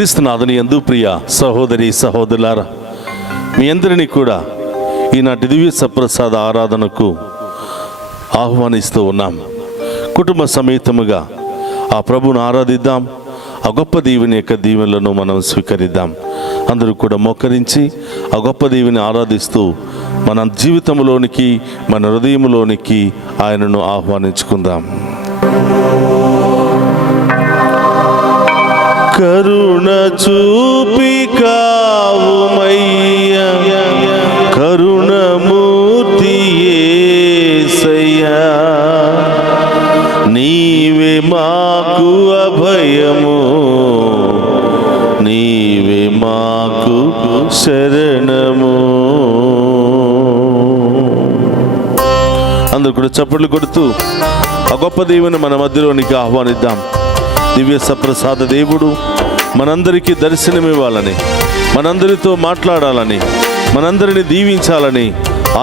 క్రీస్తునాథుని యందు ప్రియ సహోదరి సహోదరులారా, మీ అందరినీ కూడా ఈనాటి దివ్య సప్రసాద ఆరాధనకు ఆహ్వానిస్తూ ఉన్నాం. కుటుంబ సమేతముగా ఆ ప్రభువును ఆరాధిద్దాం. ఆ గొప్ప దీవెని యొక్క దీవెనలను మనం స్వీకరిద్దాం. అందరూ కూడా మోకరించి ఆ గొప్ప దీవెని ఆరాధిస్తూ మన జీవితంలోనికి, మన హృదయంలోనికి ఆయనను ఆహ్వానించుకుందాం. కరుణ చూపి కావుమయ్యా, కరుణమూర్తి యేసయ్యా, నీవే మాకు అభయము, నీవే మాకు శరణము. అందరూ కూడా చప్పట్లు కొడుతూ ఆ గొప్ప దేవుని మన మధ్యలోనికి ఆహ్వానిద్దాం. దివ్య సప్రసాద దేవుడు మనందరికీ దర్శనమివ్వాలని, మనందరితో మాట్లాడాలని, మనందరిని దీవించాలని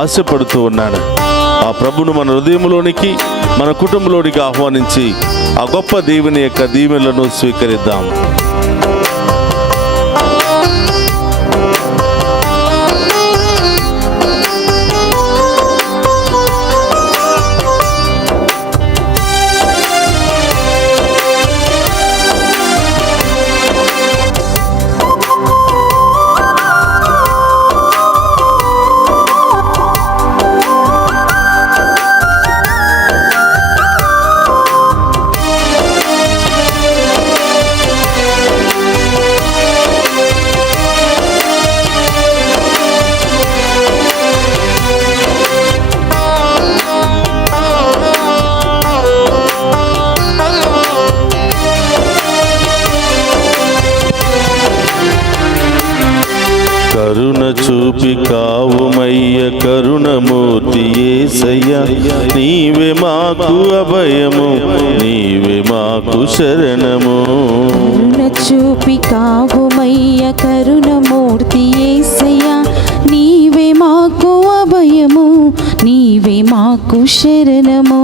ఆశపడుతూ ఉన్నాడు. ఆ ప్రభును మన హృదయంలోనికి, మన కుటుంబంలోనికి ఆహ్వానించి ఆ గొప్ప దేవుని యొక్క దీవెనలను స్వీకరిద్దాం. కరుణ చూపి కావుమయ్య, కరుణమూర్తి యేసయ్యా, నీవే మాకు అభయము, నీవే మాకు శరణము. కరుణ చూపి కావుమయ్య, కరుణమూర్తి యేసయ్యా, నీవే మాకు అభయము, నీవే మాకు శరణము.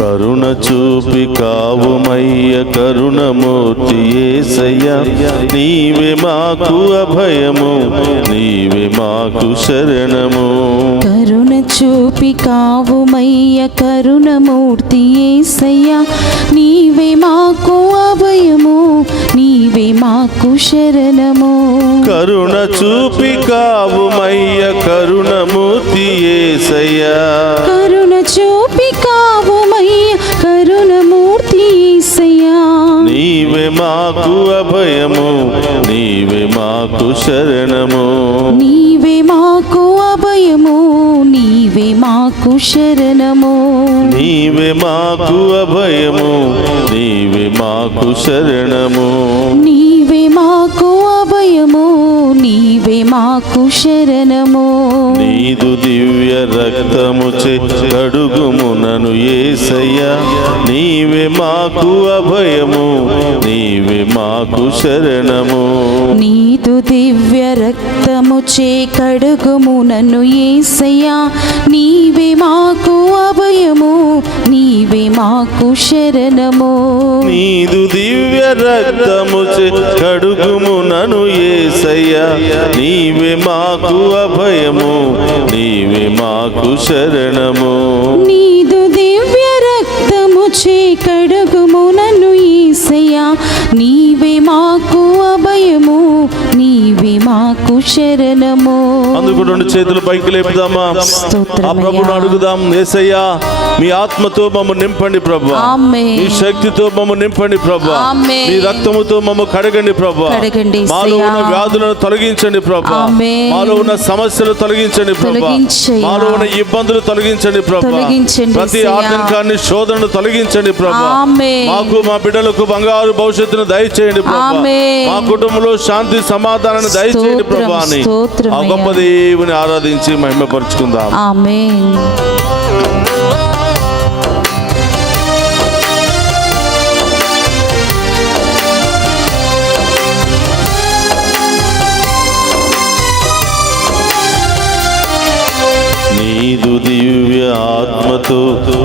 కరుణ చూపి కావుమయ్య, కరుణమూర్తి యేసయ్యా, నీవే మాకు అభయము, నీవే మాకు శరణము. కరుణ చూపి కావుమయ్య, కరుణమూర్తి యేసయ్యా, నీవే మాకు అభయము, నీవే మాకు శరణము. కరుణ చూపి కావుమయ్య, కరుణమూర్తి యేసయ్యా, కరుణ చూపి కావుమయ్య, కరుణమూర్తి యేసయ్యా, నీవే మాకు అభయము, నీవే మాకు శరణము. నీవే మాకు అభయము, నీవే మాకు శరణము. నీవే మాకు అభయము, నీవే మాకు శరణము. నీవే మాకు అభయము, నీవే మాకు శరణము. నీదు దివ్య రక్తముచే కడుగుము నన్ను యేసయ్యా, నీవే మాకు అభయము, నీవే మాకు శరణము. నీదు దివ్య రక్తముచే కడుగుము నన్ను యేసయ్యా, నీవే మాకు అభయము, నీవే మాకు శరణము. నీదు దివ్య రక్తముచే కడుగుము నన్ను యేసయ్యా, నీవే మాకు అభయము, నీవే మాకు శరణము. నీదు దివ్య రక్తముచే కడుగుము నన్ను యేసయ్యా, నీవే మాకు అభయము, నీవే మాకు శరణము. అందుకు రెండు చేతులు పైకి లేపుదామా? ఆ ప్రభువును అడుగుదాం. యేసయ్యా, మీ ఆత్మతో మమ్మల్ని నింపండి ప్రభు, మీ శక్తితో మమ్మల్ని నింపండి ప్రభు, మీ రక్తముతో మమ్మల్ని కడగండి ప్రభు. మాలో ఉన్న వ్యాధులను తొలగించండి ప్రభు, మాలో ఉన్న సమస్యలు తొలగించండి ప్రభు, మాలో ఉన్న ఇబ్బందులు తొలగించండి ప్రభు, ప్రతి ఆటంకాన్ని, శోధనను తొలగించండి ప్రభు. మాకు, మా బిడ్డలకు బంగారు భవిష్యత్తును దయచేయండి ప్రభు, మా కుటుంబంలో శాంతి సమాధానాన్ని దయచేయండి ప్రభు అని ఆ గొప్ప దేవుని ఆరాధించి మహిమపరుచుకుందాం. ఆమేన్. నీదు దివ్య ఆత్మ ఆత్మతో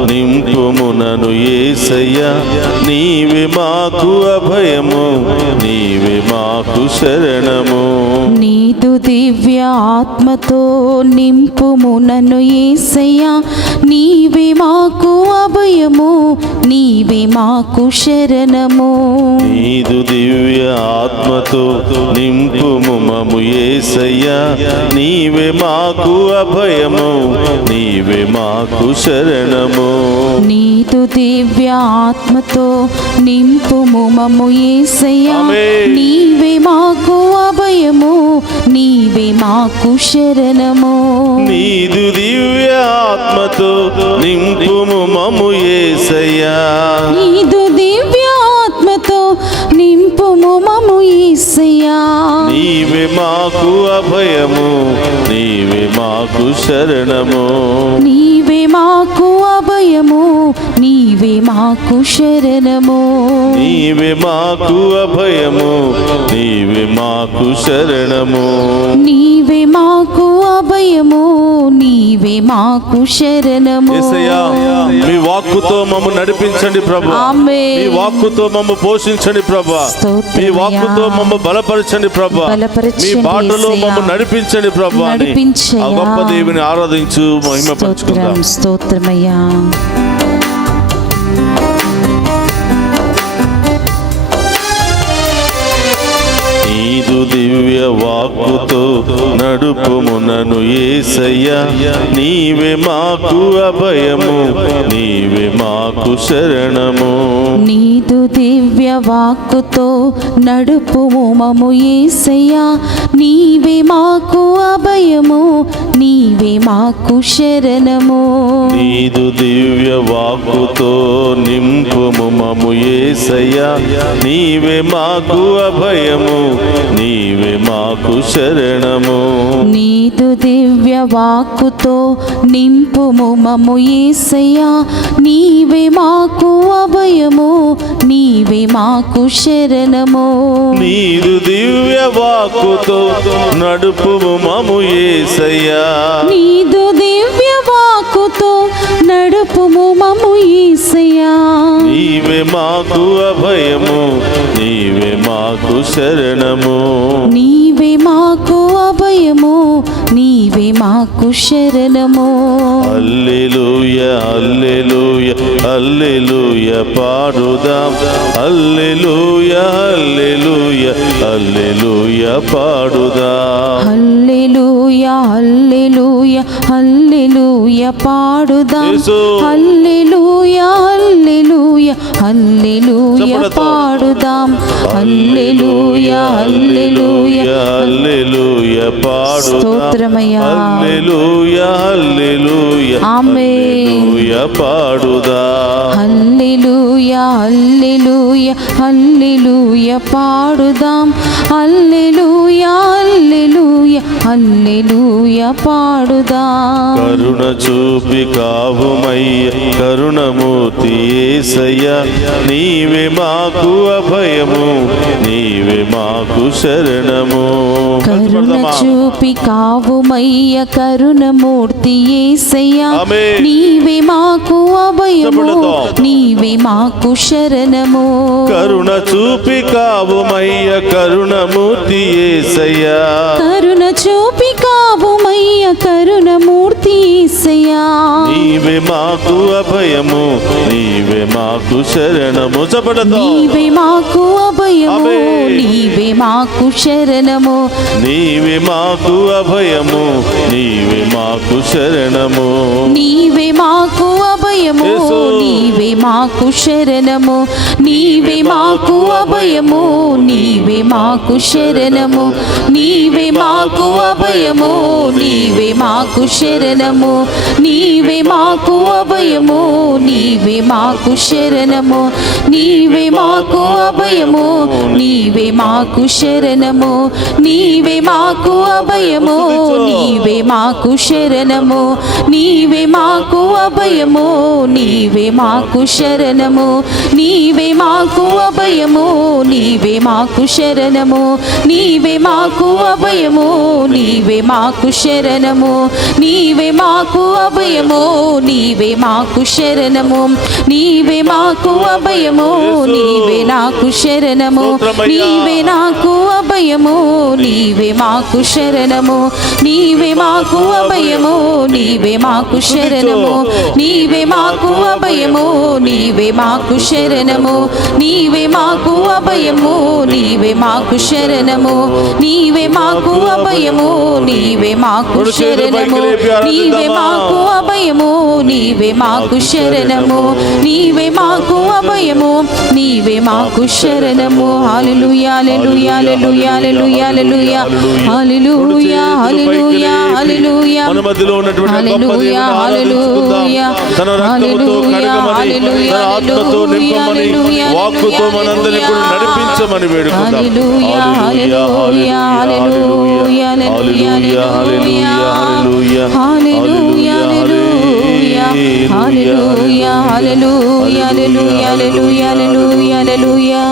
నింపుమునను యేసయ్యా నీవే మాకు అభయము నీవే మాకు శరణము. నీదు దివ్య ఆత్మతో నింపుమునను యేసయ్యా నీవే మాకు అభయము నీవే మాకు శరణము. నీదు దివ్య ఆత్మతో నింపుము మము యేసయ్యా నీవే మాకు అభయము నీవే మాకు శరణము. నీదు దివ్య ఆత్మతో నింపుము మము యేసయ్యా నీవే మాకు అభయము నీవే మాకు శరణము. నీదు దివ్య ఆత్మతో నింపుము మము యేసయ్యా నీదు దివ్య ఆత్మతో నింపుము మము యేసయ్యా నీవే మాకు అభయము నీవే మాకు శరణము. నీవే మాకు అభయము నీవే మాకు శరణము. నీవే మాకు అభయము నీవే మాకు శరణము. నీవే మాకు అభయము నీవే మాకు శరణము. యేసయ్యా మీ వాక్కుతో మమ్ము నడిపించండి ప్రభు. ఆమేన్. మీ వాక్కుతో మమ్ము పోషించండి ప్రభు. మీ వాక్కుతో మమ్ము బలపరచండి ప్రభు. మీ బాటలో మమ్ము నడిపించండి ప్రభు అని ఆ గొప్ప దేవుని ఆరాధించు మహిమపరచుకుందాం. స్తోత్రమయ్యా. నీదు దివ్య వాక్కుతో నడుపుమునను యేసయ్యా నీవే మాకు అభయము నీవే మాకు శరణము. నీదు దివ్య వాక్కుతో నడుపుము మము యేసయ్యా నీవే మాకు అభయము నీవే మాకు శరణము. నీదు దివ్య వాక్కుతో నింపుము మము యేసయ్యా నీవే మాకు అభయము నీవే మాకు శరణము. నీదు దివ్య వాక్కుతో నింపుము మము యేసయ్యా నీవే మాకు అభయము నీవే మాకు శరణము. నీదు దివ్య వాక్కుతో నడుపుము మము యేసయ్యా నీదు దివ్య వాక్కుతో నడుపుము మము యేసయ్యా నీవే మాకు అభయము నీవే మాకు శరణము. నీవే మాకు అభయము నీవే మాకు శరణము. హల్లెలూయా హల్లెలూయా హల్లెలూయా పాడుదాం హల్లెలూయా హల్లెలూయా హల్లెలూయా పాడుదాం. హల్లెలూయా హల్లెలూయా హల్లెలూయా పాడుదాం. యేసు. హల్లెలూయా హల్లెలూయా హల్లెలూయా పాడుదాం. హల్లెలూయా హల్లెలూయా హల్లెలూయా పాడుదాం. స్తోత్రమయ్యా. హల్లెలూయా హల్లెలూయా ఆమేన్. హల్లెలూయా పాడుదాం. హల్లెలూయా హల్లెలూయా హల్లెలూయా పాడుదాం. హల్లెలూయా హల్లెలూయా హల్లెలూయా పాడుదాం. కరుణ చూపి కావుమయ్య కరుణమూర్తి యేసయ్యా నీవే మాకు అభయము నీవే మాకు శరణము. కరుణ చూపి కావుమయ్య కరుణమూర్తి యేసయ్యా ఆమేన్. నీవే మాకు అభయము చెప్పండి. నీవే మాకు శరణము. కరుణ చూపి కావుమయ్య కరుణమూర్తి యేసయ్యా కరుణ చూపి కావుమయ్య కరుణమూర్తి యేసయ్యా నీవే మాకు అభయము నీవే మాకు శరణము. చెప్పడంతో నీవే మాకు అభయము ఆమేన్. నీవే మాకు శరణము. నీవే మాకు అభయము నీవే మాకు శరణము. నీవే మాకు అభయము యేసు. నీవే మాకు శరణము. నీవే మాకు అభయము నీవే మాకు శరణము. నీవే మాకు అభయము నీవే మాకు శరణము. నీవే మాకు అభయము నీవే మాకు శరణము. నీవే మాకు అభయము నీవే మాకు శరణము. నీవే మాకు అభయము నీవే మాకు శరణము. నీవే మాకు అభయము నీవే మాకు శరణము. శరణము, నీవే మాకు అభయము, నీవే మాకు శరణము, నీవే మాకు అభయము, నీవే మాకు శరణము, నీవే మాకు అభయము, నీవే మాకు శరణము, నీవే మాకు అభయము, నీవే నాకు శరణము, నీవే నాకు అభయము, నీవే మాకు శరణము, నీవే మాకు అభయము, నీవే మాకు శరణము, నీవే మాకు అభయము, నీవే మాకు శరణము, నీవే మాకు అభయము, నీవే మాకు శరణము, నీవే మాకు అభయము, నీవే మాకు శరణము, నీవే మాకు అభయము, నీవే మాకు శరణము, నీవే మాకు అభయము, నీవే మాకు శరణము. హల్లెలూయా హల్లెలూయా హల్లెలూయా హల్లెలూయా హల్లెలూయా హల్లెలూయా హల్లెలూయా మన మధ్యలో ఉన్నటువంటి గొప్ప దేవుని ఆరాధించుకుందాం. తన రక్తముతో కడగమని, తన ఆత్మతో నింపమని, వాక్కుతో మనందరినీ కూడా నడిపించమని వేడుకుందాం. హల్లెలూయా హల్లెలూయా హల్లెలూయా హల్లెలూయా హల్లెలూయా హల్లెలూయా హల్లెలూయా హల్లెలూయా హల్లెలూయా హల్లెలూయా హల్లెలూయా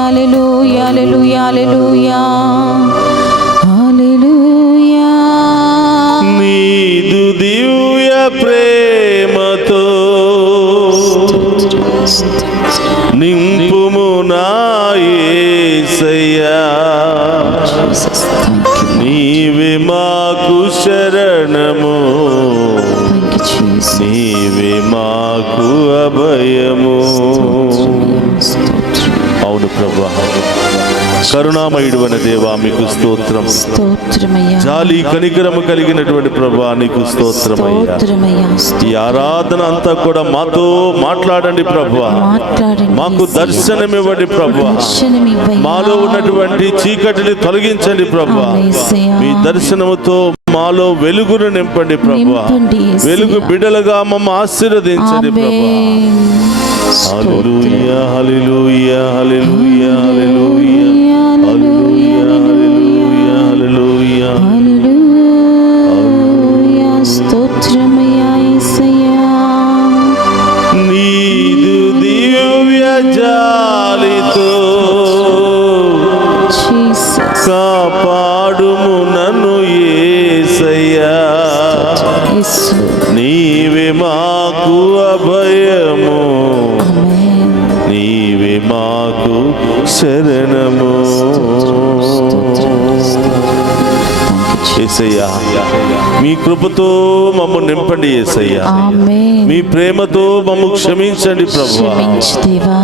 హల్లెలూయా హల్లెలూయా హల్లెలూయా హల్లెలూయా. నీదు దివ్య ప్రేమతో నింపుము నా యేసయ్యా, నీవే మాకు శరణము, నీవే మాకు అభయము. అవును ప్రభువా, కరుణామయుడు అనే దేవా మీకు స్తోత్రం. జాలి కనికరము కలిగినటువంటి ప్రభువా నీకు స్తోత్రమయ్యా. ఈ ఆరాధన అంతా కూడా మాతో మాట్లాడండి ప్రభువా, మాకు దర్శనమివ్వండి ప్రభువా, మాలో ఉన్నటువంటి చీకటిని తొలగించండి ప్రభువా, మీ దర్శనముతో మాలో వెలుగును నింపండి ప్రభువా, వెలుగు బిడ్డలుగా మమ్మ ఆశీర్వదించండి ప్రభువా. హల్లెలూయా హల్లెలూయా హల్లెలూయా హల్లెలూయా హల్లెలూయా హల్లెలూయా హల్లెలూయా. స్తోత్రమయ్యా యేసయ్యా. నీదు దివ్య జాలితో కాపాడుము నన్ను యేసయ్యా, నీవే మాకు అభయము, నీవే మాకు శరణము. యేసయ్యా, మీ కృపతో మమ్ము నింపండి యేసయ్యా, మీ ప్రేమతో మమ్ము క్షమించండి ప్రభువా,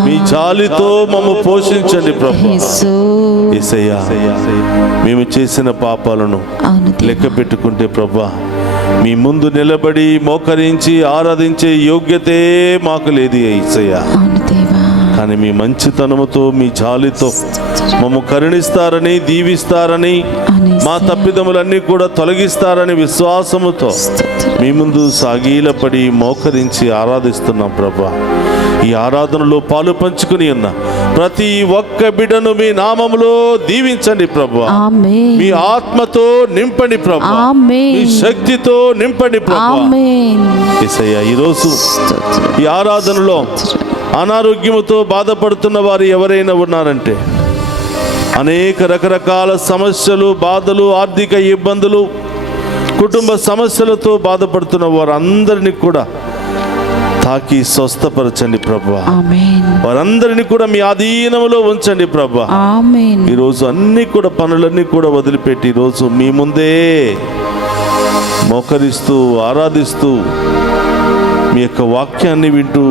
మీ జాలితో మమ్ము పోషించండి ప్రభువా. యేసయ్యా, మేము చేసిన పాపాలను లెక్క పెట్టుకుంటే ప్రభువా, మీ ముందు నిలబడి మోకరించి ఆరాధించే యోగ్యతే మాకు లేదు యేసయ్యా. కానీ మీ మంచితనముతో, మీ జాలితో మమ్ము కరుణిస్తారని, దీవిస్తారని, మా తప్పిదములన్నీ కూడా తొలగిస్తారని విశ్వాసముతో మీ ముందు సాగీలపడి మోకరించి ఆరాధిస్తున్నాం ప్రభా. ఈ ఆరాధనలో పాలు పంచుకుని ఉన్న ప్రతి ఒక్క బిడ్డను మీ నామములో దీవించండి ప్రభా, మీ ఆత్మతో నింపండి ప్రభా, మీ శక్తితో నింపండి ప్రభా. యేసయ్యా, ఈరోజు ఈ ఆరాధనలో అనారోగ్యముతో బాధపడుతున్న వారు ఎవరైనా ఉన్నారంటే, అనేక రకరకాల సమస్యలు, బాధలు, ఆర్థిక ఇబ్బందులు, కుటుంబ సమస్యలతో బాధపడుతున్న వారందరినీ కూడా తాకి స్వస్థపరచండి ప్రభువా. వారందరినీ కూడా మీ ఆధీనములో ఉంచండి ప్రభువా. ఈరోజు అన్ని కూడా పనులన్నీ కూడా వదిలిపెట్టి ఈరోజు మీ ముందే మోకరిస్తూ ఆరాధిస్తూ మీ యొక్క వాక్యాన్ని వింటూ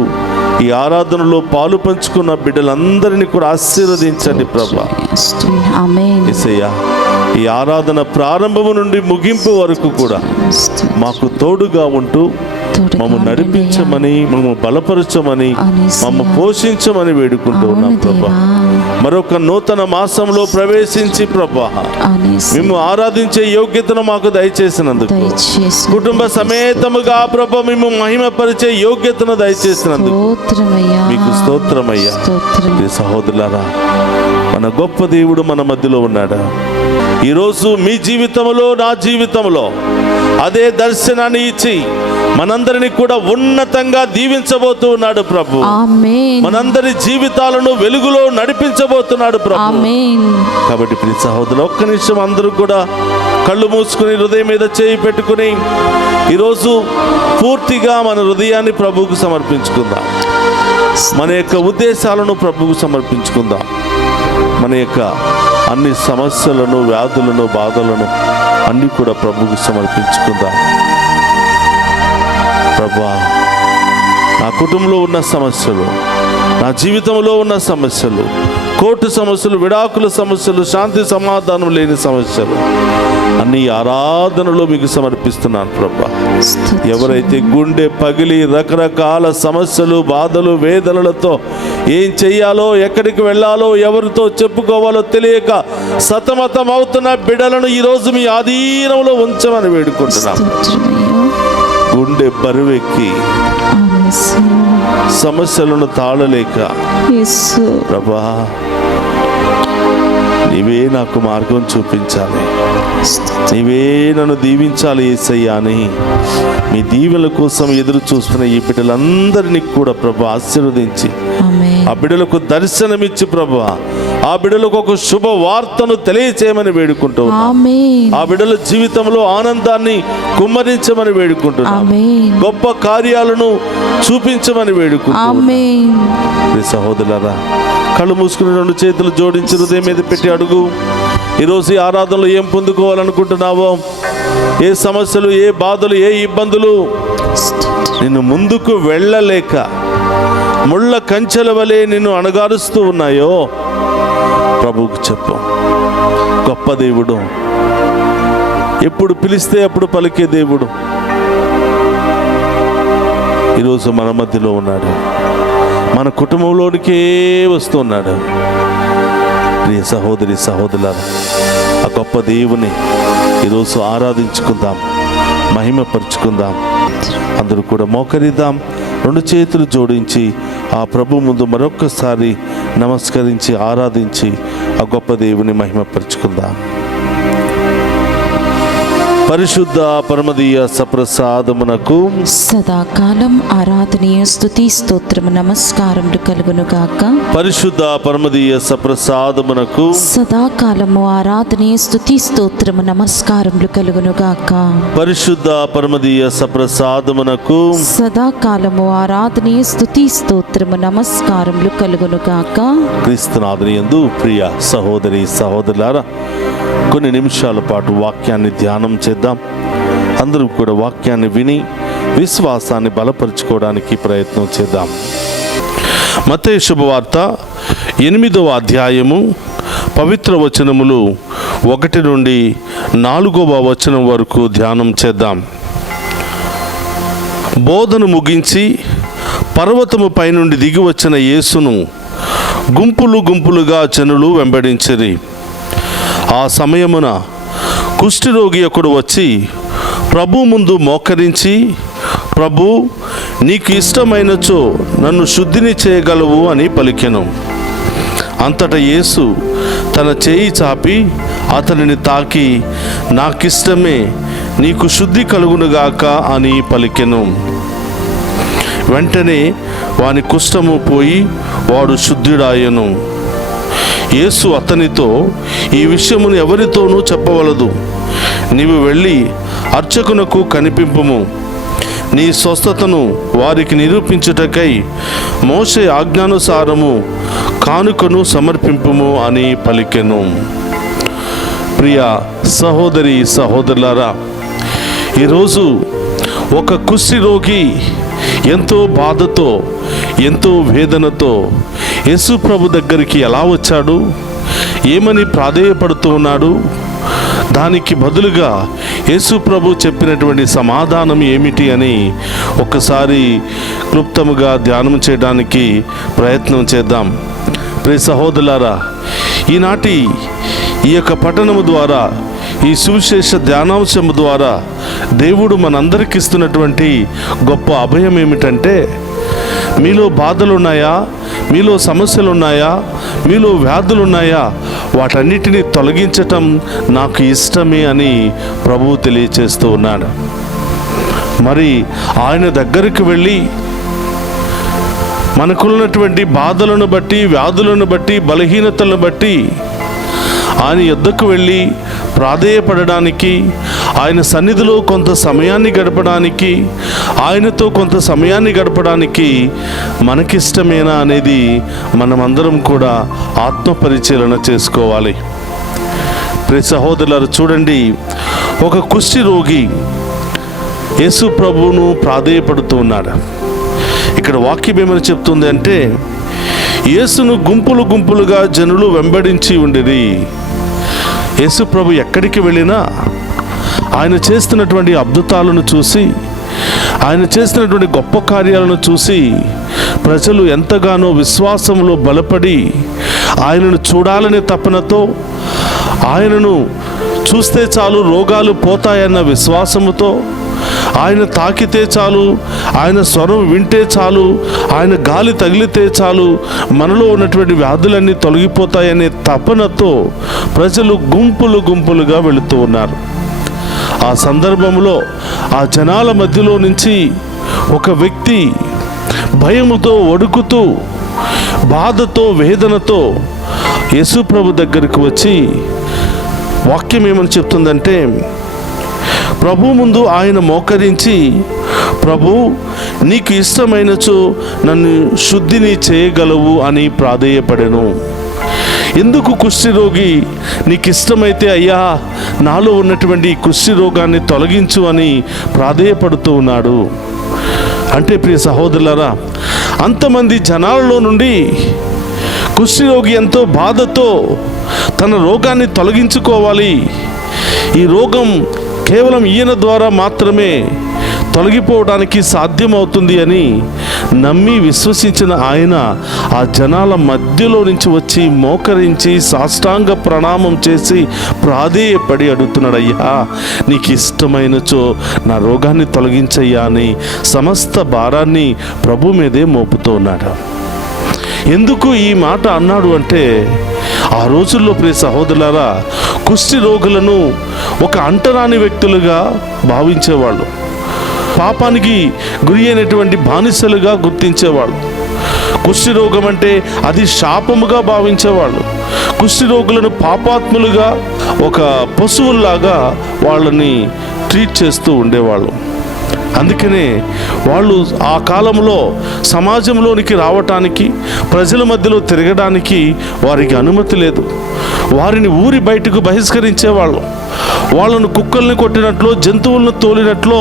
ఈ ఆరాధనలో పాలు పంచుకున్న బిడ్డలందరినీ కూడా ఆశీర్వదించండి ప్రభా. యేసయ్యా, ఈ ఆరాధన ప్రారంభము నుండి ముగింపు వరకు కూడా మాకు తోడుగా ఉంటూ మమ్ము నడిపించమని, మమ్ము బలపరచమని, మమ్ము పోషించమని వేడుకుంటూ ఉన్నాం ప్రభా. మరొక నూతన మాసంలో ప్రవేశించి ప్రభా, మేము ఆరాధించే యోగ్యతను మాకు దయచేసినందుకు, కుటుంబ సమేతముగా ప్రభా మేము మహిమపరిచే యోగ్యతను దయచేసినందుకు మీకు స్తోత్రమయ్యా. సహోదరులారా, మన గొప్ప దేవుడు మన మధ్యలో ఉన్నాడా? ఈరోజు మీ జీవితంలో, నా జీవితంలో అదే దర్శనాన్ని ఇచ్చి మనందరినీ కూడా ఉన్నతంగా దీవించబోతూ ఉన్నాడు ప్రభు. ఆమేన్. మనందరి జీవితాలను వెలుగులో నడిపించబోతున్నాడు ప్రభు. ఆమేన్. కాబట్టి ప్రియ సహోదరులు, ఒక్క నిమిషం అందరూ కూడా కళ్ళు మూసుకుని హృదయం మీద చేయి పెట్టుకుని ఈరోజు పూర్తిగా మన హృదయాన్ని ప్రభువుకు సమర్పించుకుందాం. మన యొక్క ఉద్దేశాలను ప్రభువుకు సమర్పించుకుందాం. మన యొక్క అన్ని సమస్యలను, వ్యాధులను, బాధలను అన్ని కూడా ప్రభువుకు సమర్పించుకుందాం. ప్రభువా, నా కుటుంబంలో ఉన్న సమస్యలు, నా జీవితంలో ఉన్న సమస్యలు, కోర్టు సమస్యలు, విడాకుల సమస్యలు, శాంతి సమాధానం లేని సమస్యలు అన్ని ఆరాధనలో మీకు సమర్పిస్తున్నాను ప్రభా. ఎవరైతే గుండె పగిలి రకరకాల సమస్యలు, బాధలు, వేదనలతో ఏం చెయ్యాలో, ఎక్కడికి వెళ్ళాలో, ఎవరితో చెప్పుకోవాలో తెలియక సతమతం అవుతున్న బిడ్డలను ఈరోజు మీ ఆధీనంలో ఉంచమని వేడుకుంటున్నాను. గుండె బరువెక్కి సమస్యలను తాళలేక ప్రభా, నీవే నాకు మార్గం చూపించాలి, నీవే నన్ను దీవించాలి యేసయ్యా అని మీ దీవెనల కోసం ఎదురు చూస్తున్న ఈ బిడ్డలందరినీ కూడా ప్రభు ఆశీర్వదించి ఆ బిడ్డలకు దర్శనమిచ్చి ప్రభు ఆ బిడ్డలకు ఒక శుభ వార్తను తెలియచేయమని వేడుకుంటూ ఆ బిడ్డల జీవితంలో ఆనందాన్ని కుమ్మరించమని వేడుకుంటున్నాను. గొప్ప కార్యాలను చూపించమని వేడుకుంటున్నాను. సహోదరులారా, కళ్ళు మూసుకుని రెండు చేతులు జోడించి హృదయం మీద పెట్టి అడుగు. ఈరోజు ఈ ఆరాధనలో ఏం పొందుకోవాలనుకుంటున్నావో, ఏ సమస్యలు, ఏ బాధలు, ఏ ఇబ్బందులు నిన్ను ముందుకు వెళ్ళలేక ముళ్ళ కంచెల వలె నిన్ను అణగారుస్తూ ఉన్నాయో ప్రభువుకు చెప్పు. గొప్ప దేవుడు, ఎప్పుడు పిలిస్తే అప్పుడు పలికే దేవుడు ఈరోజు మన మధ్యలో ఉన్నాడు. మన కుటుంబంలోనికే వస్తున్నాడు. ప్రియ సహోదరి సహోదరులారా, ఆ గొప్ప దేవుని ఈరోజు ఆరాధించుకుందాం, మహిమపరుచుకుందాం. అందరూ కూడా మోకరిద్దాం, రెండు చేతులు జోడించి ఆ ప్రభు ముందు మరొక్కసారి నమస్కరించి ఆరాధించి ఆ గొప్ప దేవుని మహిమపరుచుకుందాం. పరిశుద్ధ పరమదీయ సప్రసాదమునకు సదాకాలం ఆరాధనీయ స్తుతి స్తోత్రము నమస్కారములు కలుగును గాక. పరిశుద్ధ పరమదీయ సప్రసాదమునకు సదాకాలము ఆరాధనీయ స్తుతి స్తోత్రము నమస్కారములు కలుగును గాక. పరిశుద్ధ పరమదీయ సప్రసాదమునకు సదాకాలము ఆరాధనీయ స్తుతి స్తోత్రము నమస్కారములు కలుగును గాక. క్రీస్తునాథుని యందు ప్రియ సహోదరి సహోదరులారా, కొన్ని నిమిషాల పాటు వాక్యాన్ని ధ్యానం చేద్దాం. అందరూ కూడా వాక్యాన్ని విని విశ్వాసాన్ని బలపరుచుకోవడానికి ప్రయత్నం చేద్దాం. మత్తయి శుభవార్త 8వ అధ్యాయము పవిత్ర వచనములు 1 నుండి 4వ వచనం వరకు ధ్యానం చేద్దాం. బోధను ముగించి పర్వతము పైనుండి దిగి వచ్చిన యేసును గుంపులు గుంపులుగా జనులు వెంబడించిరి. ఆ సమయమున కుష్ఠరోగి ఒకడు వచ్చి ప్రభు ముందు మోకరించి, ప్రభు, నీకు ఇష్టమైనచో నన్ను శుద్ధిని చేయగలవు అని పలికెను. అంతటా యేసు తన చేయి చాపి అతనిని తాకి, నాకిష్టమే, నీకు శుద్ధి కలుగునుగాక అని పలికెను. వెంటనే వాని కుష్ఠము పోయి వాడు శుద్ధుడాయెను. యేసు అతనితో, ఈ విషయమును ఎవరితోనూ చెప్పవలదు, నీవు వెళ్ళి అర్చకునకు కనిపింపుము, నీ స్వస్థతను వారికి నిరూపించుటకై మోషే ఆజ్ఞానుసారము కానుకను సమర్పింపుము అని పలికెను. ప్రియ సహోదరి సహోదరులారా, ఈరోజు ఒక కుష్ఠరోగి ఎంతో బాధతో, ఎంతో వేదనతో యేసు ప్రభు దగ్గరికి ఎలా వచ్చాడు, ఏమని ప్రాధేయపడుతూ ఉన్నాడు, దానికి బదులుగా యేసు ప్రభు చెప్పినటువంటి సమాధానం ఏమిటి అని ఒక్కసారి క్లుప్తముగా ధ్యానం చేయడానికి ప్రయత్నం చేద్దాం. ప్రియ సహోదరులారా, ఈనాటి ఈ యొక్క పఠనము ద్వారా, ఈ సువిశేష ధ్యానాంశము ద్వారా దేవుడు మనందరికి ఇస్తున్నటువంటి గొప్ప అభయం ఏమిటంటే, మీలో బాధలు ఉన్నాయా, మీలో సమస్యలు ఉన్నాయా, మీలో వ్యాధులు ఉన్నాయా, వాటన్నిటినీ తొలగించటం నాకు ఇష్టమే అని ప్రభువు తెలియచేస్తూ ఉన్నాడు. మరి ఆయన దగ్గరికి వెళ్ళి మనకున్నటువంటి బాధలను బట్టి, వ్యాధులను బట్టి, బలహీనతలను బట్టి ఆయన యొద్దకు వెళ్ళి ప్రాధేయపడడానికి, ఆయన సన్నిధిలో కొంత సమయాన్ని గడపడానికి, ఆయనతో కొంత సమయాన్ని గడపడానికి మనకిష్టమేనా అనేది మనమందరం కూడా ఆత్మ పరిశీలన చేసుకోవాలి. ప్రియ సహోదరులారా, చూడండి, ఒక కుష్టి రోగి యేసు ప్రభువును ప్రాధేయపడుతూ ఉన్నాడు. ఇక్కడ వాక్యం ఏమని చెప్తుంది అంటే, యేసును గుంపులు గుంపులుగా జనులు వెంబడించి ఉండిరి. యేసు ప్రభు ఎక్కడికి వెళ్ళినా ఆయన చేస్తున్నటువంటి అద్భుతాలను చూసి, ఆయన చేస్తున్నటువంటి గొప్ప కార్యాలను చూసి ప్రజలు ఎంతగానో విశ్వాసంలో బలపడి ఆయనను చూడాలనే తపనతో, ఆయనను చూస్తే చాలు రోగాలు పోతాయన్న విశ్వాసముతో, ఆయన తాకితే చాలు, ఆయన స్వరం వింటే చాలు, ఆయన గాలి తగిలితే చాలు మనలో ఉన్నటువంటి వ్యాధులన్నీ తొలగిపోతాయనే తపనతో ప్రజలు గుంపులు గుంపులుగా వెళుతూ ఉన్నారు. ఆ సందర్భంలో ఆ జనాల మధ్యలో నుంచి ఒక వ్యక్తి భయముతో, వణుకుతూ, బాధతో, వేదనతో యేసు ప్రభు దగ్గరికి వచ్చి వాక్యం ఏమని చెప్తుందంటే, ప్రభు ముందు ఆయన మోకరించి, ప్రభు నీకు ఇష్టమైనచో నన్ను శుద్ధిని చేయగలవు అని ప్రాధేయపడెను. ఎందుకు కుష్ఠరోగి నీకు ఇష్టమైతే అయ్యా నాలో ఉన్నటువంటి కుష్ఠి రోగాన్ని తొలగించు అని ప్రాధేయపడుతూ ఉన్నాడు అంటే, ప్రియ సహోదరులారా, అంతమంది జనాలలో నుండి కుష్ఠరోగి ఎంతో బాధతో తన రోగాన్ని తొలగించుకోవాలి, ఈ రోగం కేవలం ఈయన ద్వారా మాత్రమే తొలగిపోవడానికి సాధ్యమవుతుంది అని నమ్మి విశ్వసించిన ఆయన ఆ జనాల మధ్యలో నుంచి వచ్చి మోకరించి సాష్టాంగ ప్రణామం చేసి ప్రాధేయపడి అడుగుతున్నాడు, అయ్యా నీకు ఇష్టమైనచో నా రోగాన్ని తొలగించయ్యా అని సమస్త భారాన్ని ప్రభు మీదే మోపుతూ ఉన్నాడు. ఎందుకు ఈ మాట అన్నాడు అంటే, ఆ రోజుల్లో ప్రియ సహోదరులారా, కుష్టి రోగులను ఒక అంటరాని వ్యక్తులుగా భావించేవాళ్ళు, పాపానికి గురి అయినటువంటి బానిసలుగా గుర్తించేవాళ్ళు. కుష్టి రోగం అంటే అది శాపముగా భావించేవాళ్ళు. కుష్టి రోగులను పాపాత్ములుగా, ఒక పశువుల్లాగా వాళ్ళని ట్రీట్ చేస్తూ ఉండేవాళ్ళు. అందుకనే వాళ్ళు ఆ కాలంలో సమాజంలోనికి రావటానికి, ప్రజల మధ్యలో తిరగడానికి వారికి అనుమతి లేదు. వారిని ఊరి బయటకు బహిష్కరించేవాళ్ళు. వాళ్ళను కుక్కల్ని కొట్టినట్లు, జంతువులను తోలినట్లు,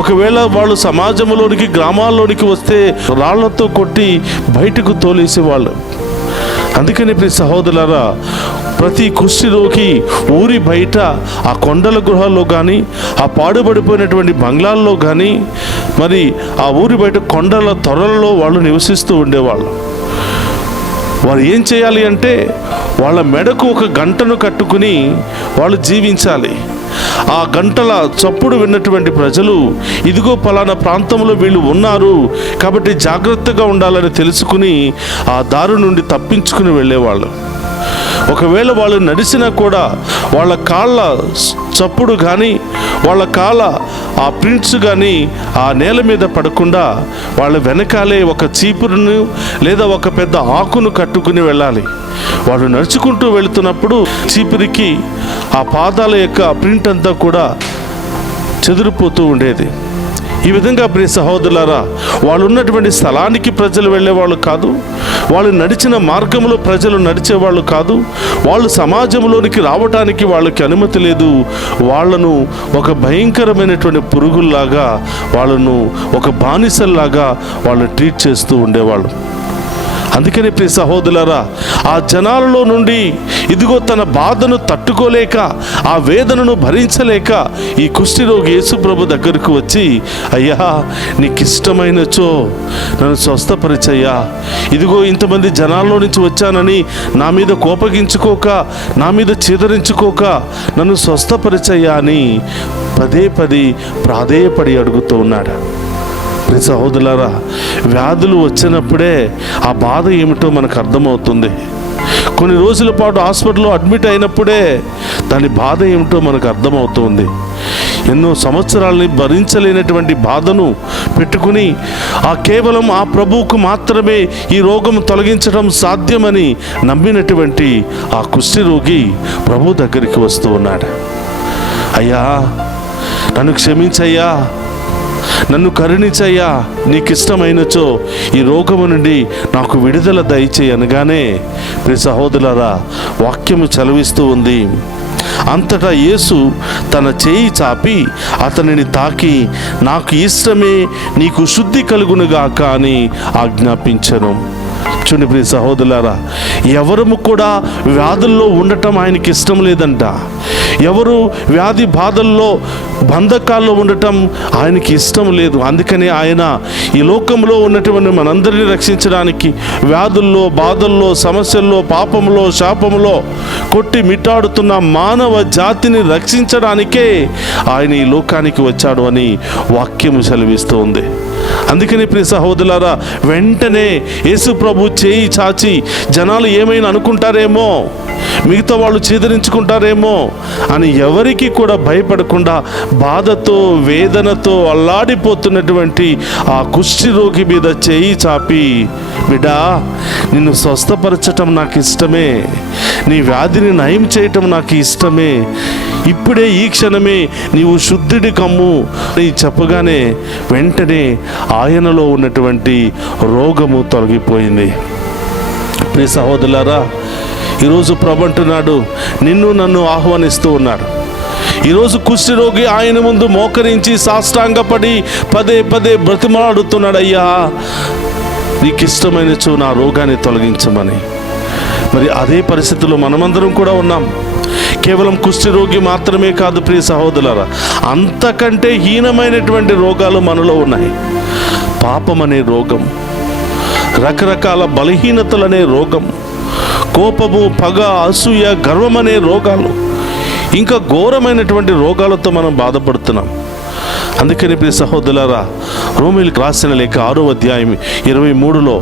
ఒకవేళ వాళ్ళు సమాజంలోనికి, గ్రామాల్లోనికి వస్తే రాళ్లతో కొట్టి బయటకు తోలేసేవాళ్ళు. అందుకని ప్రియ సహోదరులారా, ప్రతి కుష్ఠరోగి ఊరి బయట ఆ కొండల గృహాల్లో కానీ, ఆ పాడుబడిపోయినటువంటి బంగ్లాల్లో కానీ, మరి ఆ ఊరి బయట కొండల తొరలలో వాళ్ళు నివసిస్తూ ఉండేవాళ్ళు. వారు ఏం చేయాలి అంటే, వాళ్ళ మెడకు ఒక గంటను కట్టుకుని వాళ్ళు జీవించాలి. ఆ గంటల చప్పుడు విన్నటువంటి ప్రజలు, ఇదిగో పలానా ప్రాంతంలో వీళ్ళు ఉన్నారు కాబట్టి జాగ్రత్తగా ఉండాలని తెలుసుకుని ఆ దారి నుండి తప్పించుకుని వెళ్ళేవాళ్ళు. ఒకవేళ వాళ్ళు నడిచినా కూడా వాళ్ళ కాళ్ళ చప్పుడు కానీ, వాళ్ళ కాళ్ళ ఆ ప్రింట్స్ కానీ ఆ నేల మీద పడకుండా వాళ్ళ వెనకాలే ఒక చీపురును లేదా ఒక పెద్ద ఆకును కట్టుకుని వెళ్ళాలి. వాళ్ళు నడుచుకుంటూ వెళుతున్నప్పుడు చీపురికి ఆ పాదాల యొక్క ప్రింట్ అంతా కూడా చెదిరిపోతూ ఉండేది. ఈ విధంగా ప్రియ సహోదరులారా, వాళ్ళు ఉన్నటువంటి స్థలానికి ప్రజలు వెళ్ళేవాళ్ళు కాదు, వాళ్ళు నడిచిన మార్గంలో ప్రజలు నడిచేవాళ్ళు కాదు, వాళ్ళు సమాజంలోనికి రావటానికి వాళ్ళకి అనుమతి లేదు. వాళ్ళను ఒక భయంకరమైనటువంటి పురుగుల్లాగా, వాళ్ళను ఒక బానిసల్లాగా వాళ్ళు ట్రీట్ చేస్తూ ఉండేవాళ్ళు. అందుకని ప్రియ సహోదరులారా, ఆ జనాలలో నుండి ఇదిగో తన బాధను తట్టుకోలేక, ఆ వేదనను భరించలేక ఈ కుష్ఠరోగి యేసు ప్రభు దగ్గరకు వచ్చి, అయ్యా నీకు ఇష్టమైనచో నన్ను స్వస్థపరిచయ్యా, ఇదిగో ఇంతమంది జనాల్లో నుంచి వచ్చానని నా మీద కోపగించుకోక, నా మీద చీదరించుకోక నన్ను స్వస్థపరిచయ్యా అని పదే పదే ప్రాధేయపడి అడుగుతూ ఉన్నాడు. ప్రియ సహోదరులారా, వ్యాధులు వచ్చినప్పుడే ఆ బాధ ఏమిటో మనకు అర్థమవుతుంది. కొన్ని రోజుల పాటు హాస్పిటల్లో అడ్మిట్ అయినప్పుడే దాని బాధ ఏమిటో మనకు అర్థమవుతుంది. ఎన్నో సంవత్సరాలని భరించలేనటువంటి బాధను పెట్టుకుని కేవలం ఆ ప్రభువుకు మాత్రమే ఈ రోగం తొలగించడం సాధ్యమని నమ్మినటువంటి ఆ కుష్ఠరోగి ప్రభు దగ్గరికి వస్తూ ఉన్నాడు. అయ్యా, నన్ను క్షమించయ్యా, నన్ను కరుణించయ్యా, నీకు ఇష్టమైనచో ఈ రోగము నుండి నాకు విడుదల దయచేయి అనగానే ప్రియ సహోదరులారా, వాక్యము చలవిస్తూ ఉంది. అంతటా యేసు తన చేయి చాపి అతనిని తాకి, నాకు ఇష్టమే, నీకు శుద్ధి కలుగునుగాక అని ఆజ్ఞాపించెను. చూడండి ప్రియ సహోదరులారా, ఎవరము కూడా వ్యాధుల్లో ఉండటం ఆయనకి ఇష్టం లేదంట. ఎవరు వ్యాధి బాధల్లో బంధకాల్లో ఉండటం ఆయనకి ఇష్టం లేదు. అందుకని ఆయన ఈ లోకంలో ఉన్నటువంటి మనందరినీ రక్షించడానికి, వ్యాధుల్లో, బాధల్లో, సమస్యల్లో, పాపంలో, శాపంలో కొట్టి మిట్టాడుతున్న మానవ జాతిని రక్షించడానికే ఆయన ఈ లోకానికి వచ్చాడు అని వాక్యము సెలవిస్తూ ఉంది. అందుకని ప్రియ సహోదరులారా, వెంటనే యేసు ప్రభు చేయి చాచి జనాలు ఏమైనా అనుకుంటారేమో, మిగతా వాళ్ళు చీదరించుకుంటారేమో అని ఎవరికి కూడా భయపడకుండా బాధతో, వేదనతో అల్లాడిపోతున్నటువంటి ఆ కుష్ఠరోగి మీద చేయి చాపి, బిడ్డా, నిన్ను స్వస్థపరచటం నాకు ఇష్టమే, నీ వ్యాధిని నయం చేయటం నాకు ఇష్టమే, ఇప్పుడే ఈ క్షణమే నీవు శుద్ధుడి కమ్ము అని చెప్పగానే వెంటనే ఆయనలో ఉన్నటువంటి రోగము తొలగిపోయింది. ప్రియ సహోదరులారా, ఈరోజు ప్రభు అంటున్నాడు, నిన్ను నన్ను ఆహ్వానిస్తూ ఉన్నాడు. ఈరోజు కుష్ఠరోగి ఆయన ముందు మోకరించి సాష్టాంగపడి పదే పదే బ్రతిమాడుతున్నాడు, అయ్యా, నీకు ఇష్టమైనచో నా రోగాన్ని తొలగించమని. మరి అదే పరిస్థితిలో మనమందరం కూడా ఉన్నాం. కేవలం కుష్ఠరోగి మాత్రమే కాదు ప్రియ సహోదరులారా, అంతకంటే హీనమైనటువంటి రోగాలు మనలో ఉన్నాయి. పాపం అనే రోగం, రకరకాల బలహీనతలనే రోగం, కోపము, పగ, అసూయ, గర్వం అనే రోగాలు, ఇంకా ఘోరమైనటువంటి రోగాలతో మనం బాధపడుతున్నాం. అందుకని ప్రియ సహోదరులారా, రోమీయులకు రాసిన లేఖ 6వ అధ్యాయం 23లో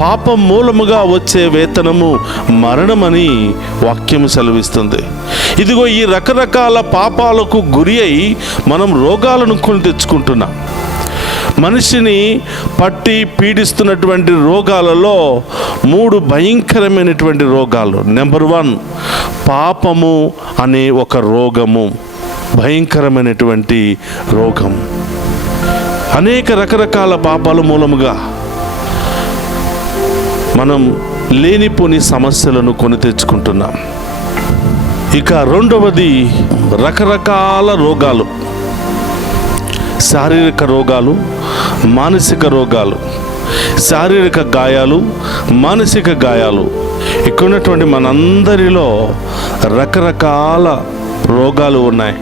పాపం మూలముగా వచ్చే వేతనము మరణమని వాక్యము సెలవిస్తుంది. ఇదిగో ఈ రకరకాల పాపాలకు గురి అయి మనం రోగాలను కొని తెచ్చుకుంటున్నాం. మనిషిని పట్టి పీడిస్తున్నటువంటి రోగాలలో 3 భయంకరమైనటువంటి రోగాలు. నెంబర్ 1, పాపము అనే ఒక రోగము, భయంకరమైనటువంటి రోగం. అనేక రకరకాల పాపాల మూలముగా మనం లేనిపోని సమస్యలను కొని తెచ్చుకుంటున్నాం. ఇక 2వది రకరకాల రోగాలు, శారీరక రోగాలు, మానసిక రోగాలు. శారీరక గాయాలు, మానసిక గాయాలు. ఇక్కడ ఉన్నటువంటి మనందరిలో రకరకాల రోగాలు ఉన్నాయి.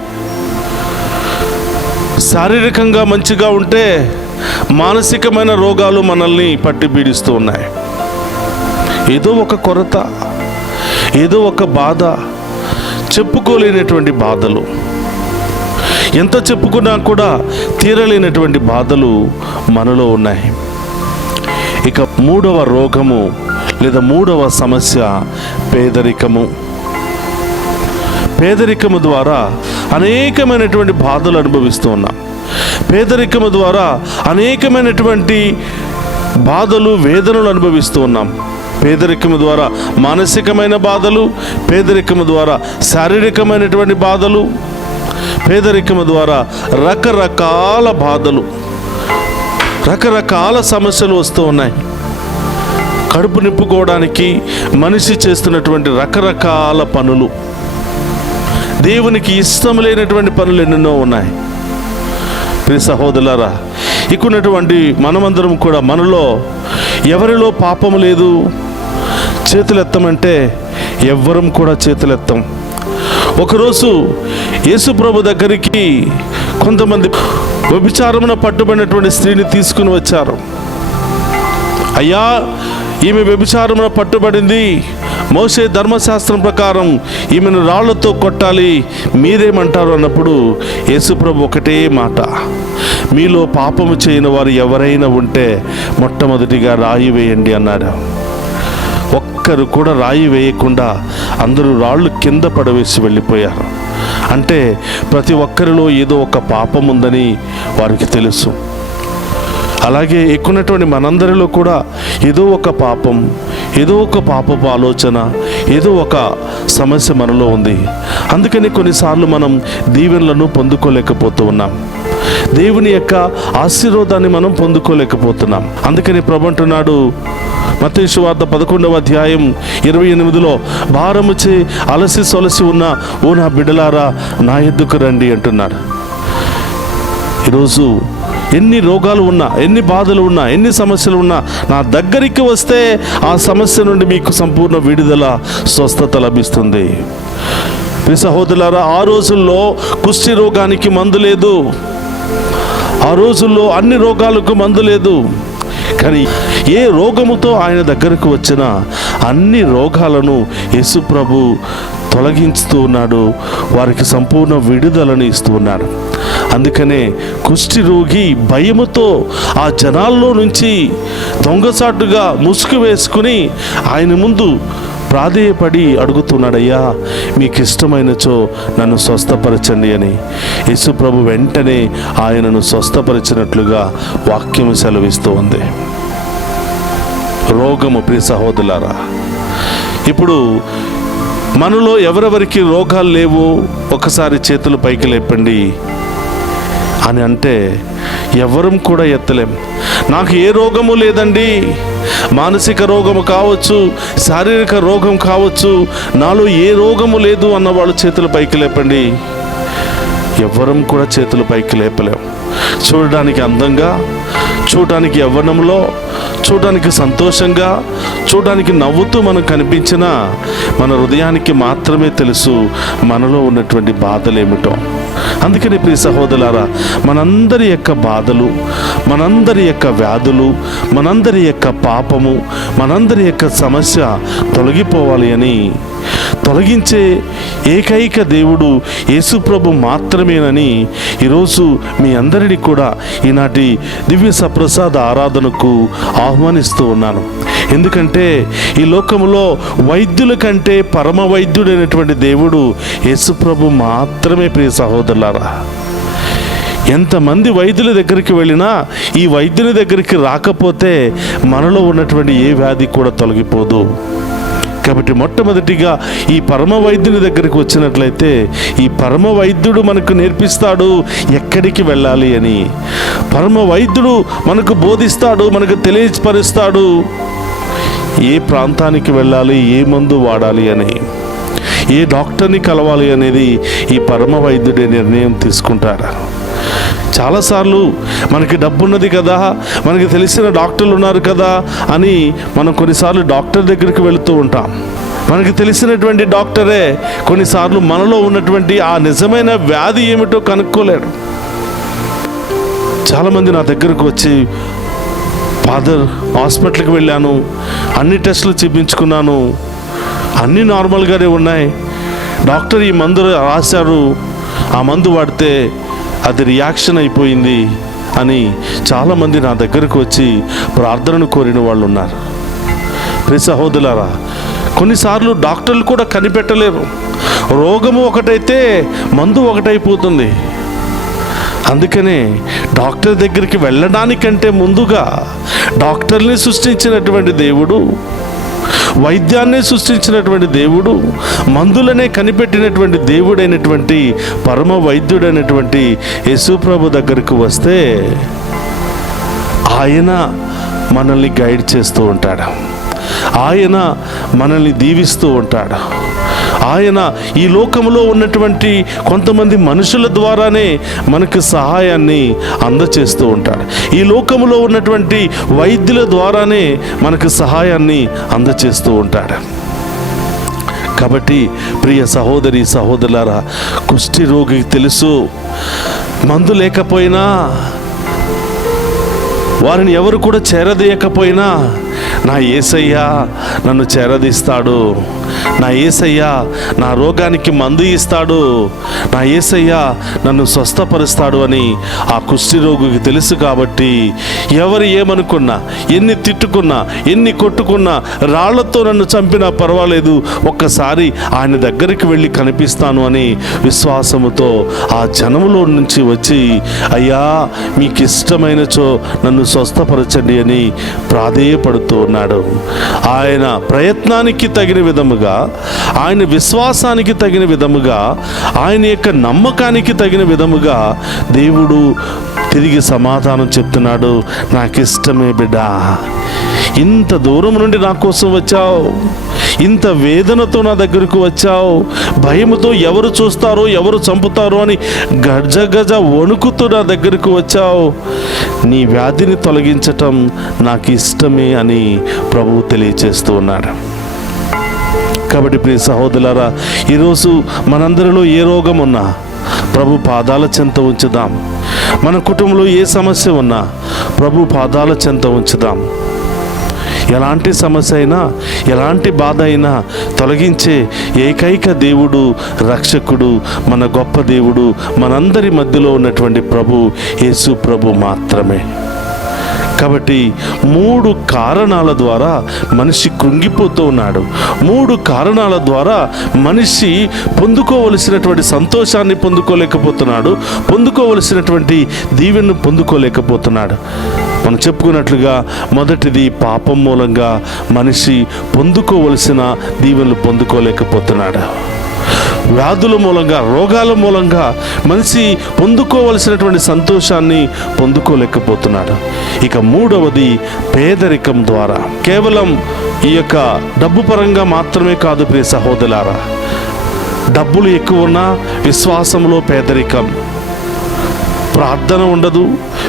శారీరకంగా మంచిగా ఉంటే మానసికమైన రోగాలు మనల్ని పట్టి పీడిస్తూ ఉన్నాయి. ఏదో ఒక కొరత, ఏదో ఒక బాధ, చెప్పుకోలేనటువంటి బాధలు, ఎంత చెప్పుకున్నా కూడా తీరలేనటువంటి బాధలు మనలో ఉన్నాయి. ఇక 3వ రోగము లేదా 3వ సమస్య పేదరికము. పేదరికము ద్వారా అనేకమైనటువంటి బాధలు అనుభవిస్తూ ఉన్నాం. పేదరికము ద్వారా అనేకమైనటువంటి బాధలు, వేదనలు అనుభవిస్తూ ఉన్నాం. పేదరికము ద్వారా మానసికమైన బాధలు, పేదరికము ద్వారా శారీరకమైనటువంటి బాధలు, పేదరికము ద్వారా రకరకాల బాధలు, రకరకాల సమస్యలు వస్తూ ఉన్నాయి. కడుపు నింపుకోవడానికి మనిషి చేస్తున్నటువంటి రకరకాల పనులు, దేవునికి ఇష్టం లేనటువంటి పనులు ఎన్నెన్నో ఉన్నాయి. ప్రియ సహోదరులారా, ఇక్కడున్నటువంటి మనమందరం కూడా మనలో ఎవరిలో పాపము లేదు చేతులెత్తమంటే ఎవ్వరం కూడా చేతులెత్తం. ఒకరోజు యేసు ప్రభు దగ్గరికి కొంతమంది వ్యభిచారమున పట్టుబడినటువంటి స్త్రీని తీసుకుని వచ్చారు. అయ్యా, ఈమె వ్యభిచారమున పట్టుబడింది, మోషే ధర్మశాస్త్రం ప్రకారం ఈమెను రాళ్లతో కొట్టాలి, మీరేమంటారు అన్నప్పుడు యేసు ప్రభు ఒకటే మాట, మీలో పాపము చేయని వారు ఎవరైనా ఉంటే మొట్టమొదటిగా రాయి వేయండి అన్నాడు. ఒక్కరు కూడా రాయి వేయకుండా అందరూ రాళ్ళు కింద పడవేసి వెళ్ళిపోయారు. అంటే ప్రతి ఒక్కరిలో ఏదో ఒక పాపం ఉందని వారికి తెలుసు. అలాగే ఎక్కున్నటువంటి మనందరిలో కూడా ఏదో ఒక పాపం, ఏదో ఒక పాపపు ఆలోచన, ఏదో ఒక సమస్య మనలో ఉంది. అందుకని కొన్నిసార్లు మనం దీవెనలను పొందుకోలేకపోతూ ఉన్నాం. దేవుని యొక్క ఆశీర్వాదాన్ని మనం పొందుకోలేకపోతున్నాం. అందుకని ప్రభు అంటున్నాడు మత్తయి సువార్త 11వ అధ్యాయం 28లో, భారముచే అలసి సొలసి ఉన్న ఓ నా బిడ్డలారా నా యొద్దకు రండి అంటున్నాడు. ఈరోజు ఎన్ని రోగాలు ఉన్నా, ఎన్ని బాధలు ఉన్నా, ఎన్ని సమస్యలు ఉన్నా నా దగ్గరికి వస్తే ఆ సమస్య నుండి మీకు సంపూర్ణ విడుదల, స్వస్థత లభిస్తుంది. ప్రియ సహోదరులారా, ఆ రోజుల్లో కుష్టి రోగానికి మందు లేదు. ఆ రోజుల్లో అన్ని రోగాలకు మందు లేదు. కానీ ఏ రోగముతో ఆయన దగ్గరకు వచ్చినా అన్ని రోగాలను యేసు ప్రభు తొలగిస్తూ ఉన్నాడు. వారికి సంపూర్ణ విడుదలను ఇస్తూ ఉన్నాడు. అందుకనే కుష్టి రోగి భయముతో ఆ జనాల్లో నుంచి దొంగసాటుగా ముసుగు వేసుకుని ఆయన ముందు ప్రాధేయపడి అడుగుతున్నాడయ్యా, మీకు ఇష్టమైనచో నన్ను స్వస్థపరచండి అని. యేసు ప్రభు వెంటనే ఆయనను స్వస్థపరిచినట్లుగా వాక్యము సెలవిస్తూ ఉంది. రోగము, ప్రియ సహోదరులారా, ఇప్పుడు మనలో ఎవరెవరికి రోగాలు లేవు ఒకసారి చేతులు పైకి లేపండి అని అంటే ఎవరం కూడా ఎత్తలేం. నాకు ఏ రోగము లేదండి, మానసిక రోగము కావచ్చు, శారీరక రోగం కావచ్చు, నాలో ఏ రోగము లేదు అన్నవాళ్ళు చేతులు పైకి లేపండి. ఎవ్వరం కూడా చేతులు పైకి లేపలేం. చూడడానికి అందంగా, చూడడానికి యవ్వనంలో, చూడడానికి సంతోషంగా, చూడడానికి నవ్వుతూ మనం కనిపించినా మన హృదయానికి మాత్రమే తెలుసు మనలో ఉన్నటువంటి బాధలేమిటో. అందుకని ప్రియ సహోదరులారా, మనందరి యొక్క బాధలు, మనందరి యొక్క వ్యాధులు, మనందరి యొక్క పాపము, మనందరి యొక్క సమస్య తొలగిపోవాలి అని, తొలగించే ఏకైక దేవుడు యేసు ప్రభు మాత్రమేనని ఈరోజు మీ అందరినీ కూడా ఈనాటి దివ్య సప్రసాద ఆరాధనకు ఆహ్వానిస్తూ ఉన్నాను. ఎందుకంటే ఈ లోకంలో వైద్యుల కంటే పరమ వైద్యుడైనటువంటి దేవుడు యేసు ప్రభు మాత్రమే. ప్రియ సహోదరులారా, ఎంతమంది వైద్యుల దగ్గరికి వెళ్ళినా ఈ వైద్యుల దగ్గరికి రాకపోతే మనలో ఉన్నటువంటి ఏ వ్యాధి కూడా తొలగిపోదు. కాబట్టి మొట్టమొదటిగా ఈ పరమ వైద్యుని దగ్గరికి వచ్చినట్లయితే ఈ పరమ వైద్యుడు మనకు నేర్పిస్తాడు ఎక్కడికి వెళ్ళాలి అని. పరమ వైద్యుడు మనకు బోధిస్తాడు, మనకు తెలియపరుస్తాడు ఏ ప్రాంతానికి వెళ్ళాలి, ఏ మందు వాడాలి అని, ఏ డాక్టర్ని కలవాలి అనేది ఈ పరమ వైద్యుడే నిర్ణయం తీసుకుంటాడు. చాలాసార్లు మనకి డబ్బు ఉన్నది కదా, మనకి తెలిసిన డాక్టర్లు ఉన్నారు కదా అని మనం కొన్నిసార్లు డాక్టర్ దగ్గరికి వెళుతూ ఉంటాం. మనకి తెలిసినటువంటి డాక్టరే కొన్నిసార్లు మనలో ఉన్నటువంటి ఆ నిజమైన వ్యాధి ఏమిటో కనుక్కోలేడు. చాలామంది నా దగ్గరకు వచ్చి, ఫాదర్ హాస్పిటల్కి వెళ్ళాను, అన్ని టెస్టులు చూపించుకున్నాను, అన్నీ నార్మల్గానే ఉన్నాయి, డాక్టర్ ఈ మందు రాశారు, ఆ మందు వాడితే అది రియాక్షన్ అయిపోయింది అని చాలామంది నా దగ్గరకు వచ్చి ప్రార్థనను కోరిన వాళ్ళు ఉన్నారు. ప్రియ సహోదరులారా, కొన్నిసార్లు డాక్టర్లు కూడా కనిపెట్టలేరు. రోగము ఒకటైతే మందు ఒకటైపోతుంది. అందుకనే డాక్టర్ దగ్గరికి వెళ్ళడానికంటే ముందుగా డాక్టర్ని సృష్టించినటువంటి దేవుడు, వైద్యాన్ని సృష్టించినటువంటి దేవుడు, మందులనే కనిపెట్టినటువంటి దేవుడైనటువంటి పరమ వైద్యుడైనటువంటి యేసు ప్రభు దగ్గరకు వస్తే ఆయన మనల్ని గైడ్ చేస్తూ ఉంటాడు. ఆయన మనల్ని దీవిస్తూ ఉంటాడు. ఆయన ఈ లోకంలో ఉన్నటువంటి కొంతమంది మనుషుల ద్వారానే మనకు సహాయాన్ని అందచేస్తూ ఉంటాడు. ఈ లోకంలో ఉన్నటువంటి వైద్యుల ద్వారానే మనకు సహాయాన్ని అందచేస్తూ ఉంటాడు. కాబట్టి ప్రియ సహోదరి సహోదరులారా, కుష్టి రోగికి తెలుసు మందు లేకపోయినా, వారిని ఎవరు కూడా చేరదీయకపోయినా నా యేసయ్య నన్ను చేరదీస్తాడు, నా యేసయ్య నా రోగానికి మందు ఇస్తాడు, నా యేసయ్య నన్ను స్వస్థపరుస్తాడు అని ఆ కుష్టి రోగికి తెలుసు. కాబట్టి ఎవరు ఏమనుకున్నా, ఎన్ని తిట్టుకున్నా, ఎన్ని కొట్టుకున్నా, రాళ్లతో నన్ను చంపినా పర్వాలేదు, ఒక్కసారి ఆయన దగ్గరికి వెళ్ళి కనిపిస్తాను అని విశ్వాసముతో ఆ జనములో నుంచి వచ్చి, అయ్యా మీకు ఇష్టమైనచో నన్ను స్వస్థపరచండి అని ప్రాధేయపడుతూ ఉన్నాడు. ఆయన ప్రయత్నానికి తగిన విధముగా, ఆయన విశ్వాసానికి తగిన విధముగా, ఆయన యొక్క నమ్మకానికి తగిన విధముగా దేవుడు తిరిగి సమాధానం చెప్తున్నాడు. నాకు ఇష్టమే బిడ్డ, ఇంత దూరం నుండి నా కోసం వచ్చావు, ఇంత వేదనతో నా దగ్గరకు వచ్చావు, భయముతో ఎవరు చూస్తారో ఎవరు చంపుతారో అని గజ గజ వణుకుతూ నా దగ్గరకు వచ్చావు, నీ వ్యాధిని తొలగించటం నాకు ఇష్టమే అని ప్రభువు తెలియచేస్తూ ఉన్నాడు. కాబట్టి ప్రియ సహోదరులారా, ఈరోజు మనందరిలో ఏ రోగం ఉన్నా ప్రభు పాదాల చెంత ఉంచుదాం. మన కుటుంబంలో ఏ సమస్య ఉన్నా ప్రభు పాదాల చెంత ఉంచుదాం. ఎలాంటి సమస్య అయినా, ఎలాంటి బాధ అయినా తొలగించే ఏకైక దేవుడు, రక్షకుడు, మన గొప్ప దేవుడు, మనందరి మధ్యలో ఉన్నటువంటి ప్రభు యేసు ప్రభు మాత్రమే. కాబట్టి 3 కారణాల ద్వారా మనిషి కృంగిపోతూ ఉన్నాడు. 3 కారణాల ద్వారా మనిషి పొందుకోవలసినటువంటి సంతోషాన్ని పొందుకోలేకపోతున్నాడు, పొందుకోవలసినటువంటి దీవెనను పొందుకోలేకపోతున్నాడు. మనం చెప్పుకున్నట్లుగా మొదటిది పాపం మూలంగా మనిషి పొందుకోవలసిన దీవెనలు పొందుకోలేకపోతున్నాడు. వ్యాధుల మూలంగా, రోగాల మూలంగా మనిషి పొందుకోవలసినటువంటి సంతోషాన్ని పొందుకోలేకపోతున్నాడు. ఇక 3వది పేదరికం ద్వారా. కేవలం ఈ యొక్క డబ్బు పరంగా మాత్రమే కాదు ప్రియ సహోదరులారా, డబ్బులు ఎక్కువ ఉన్నా విశ్వాసంలో పేదరికం. ప్రార్థన ఉండదు,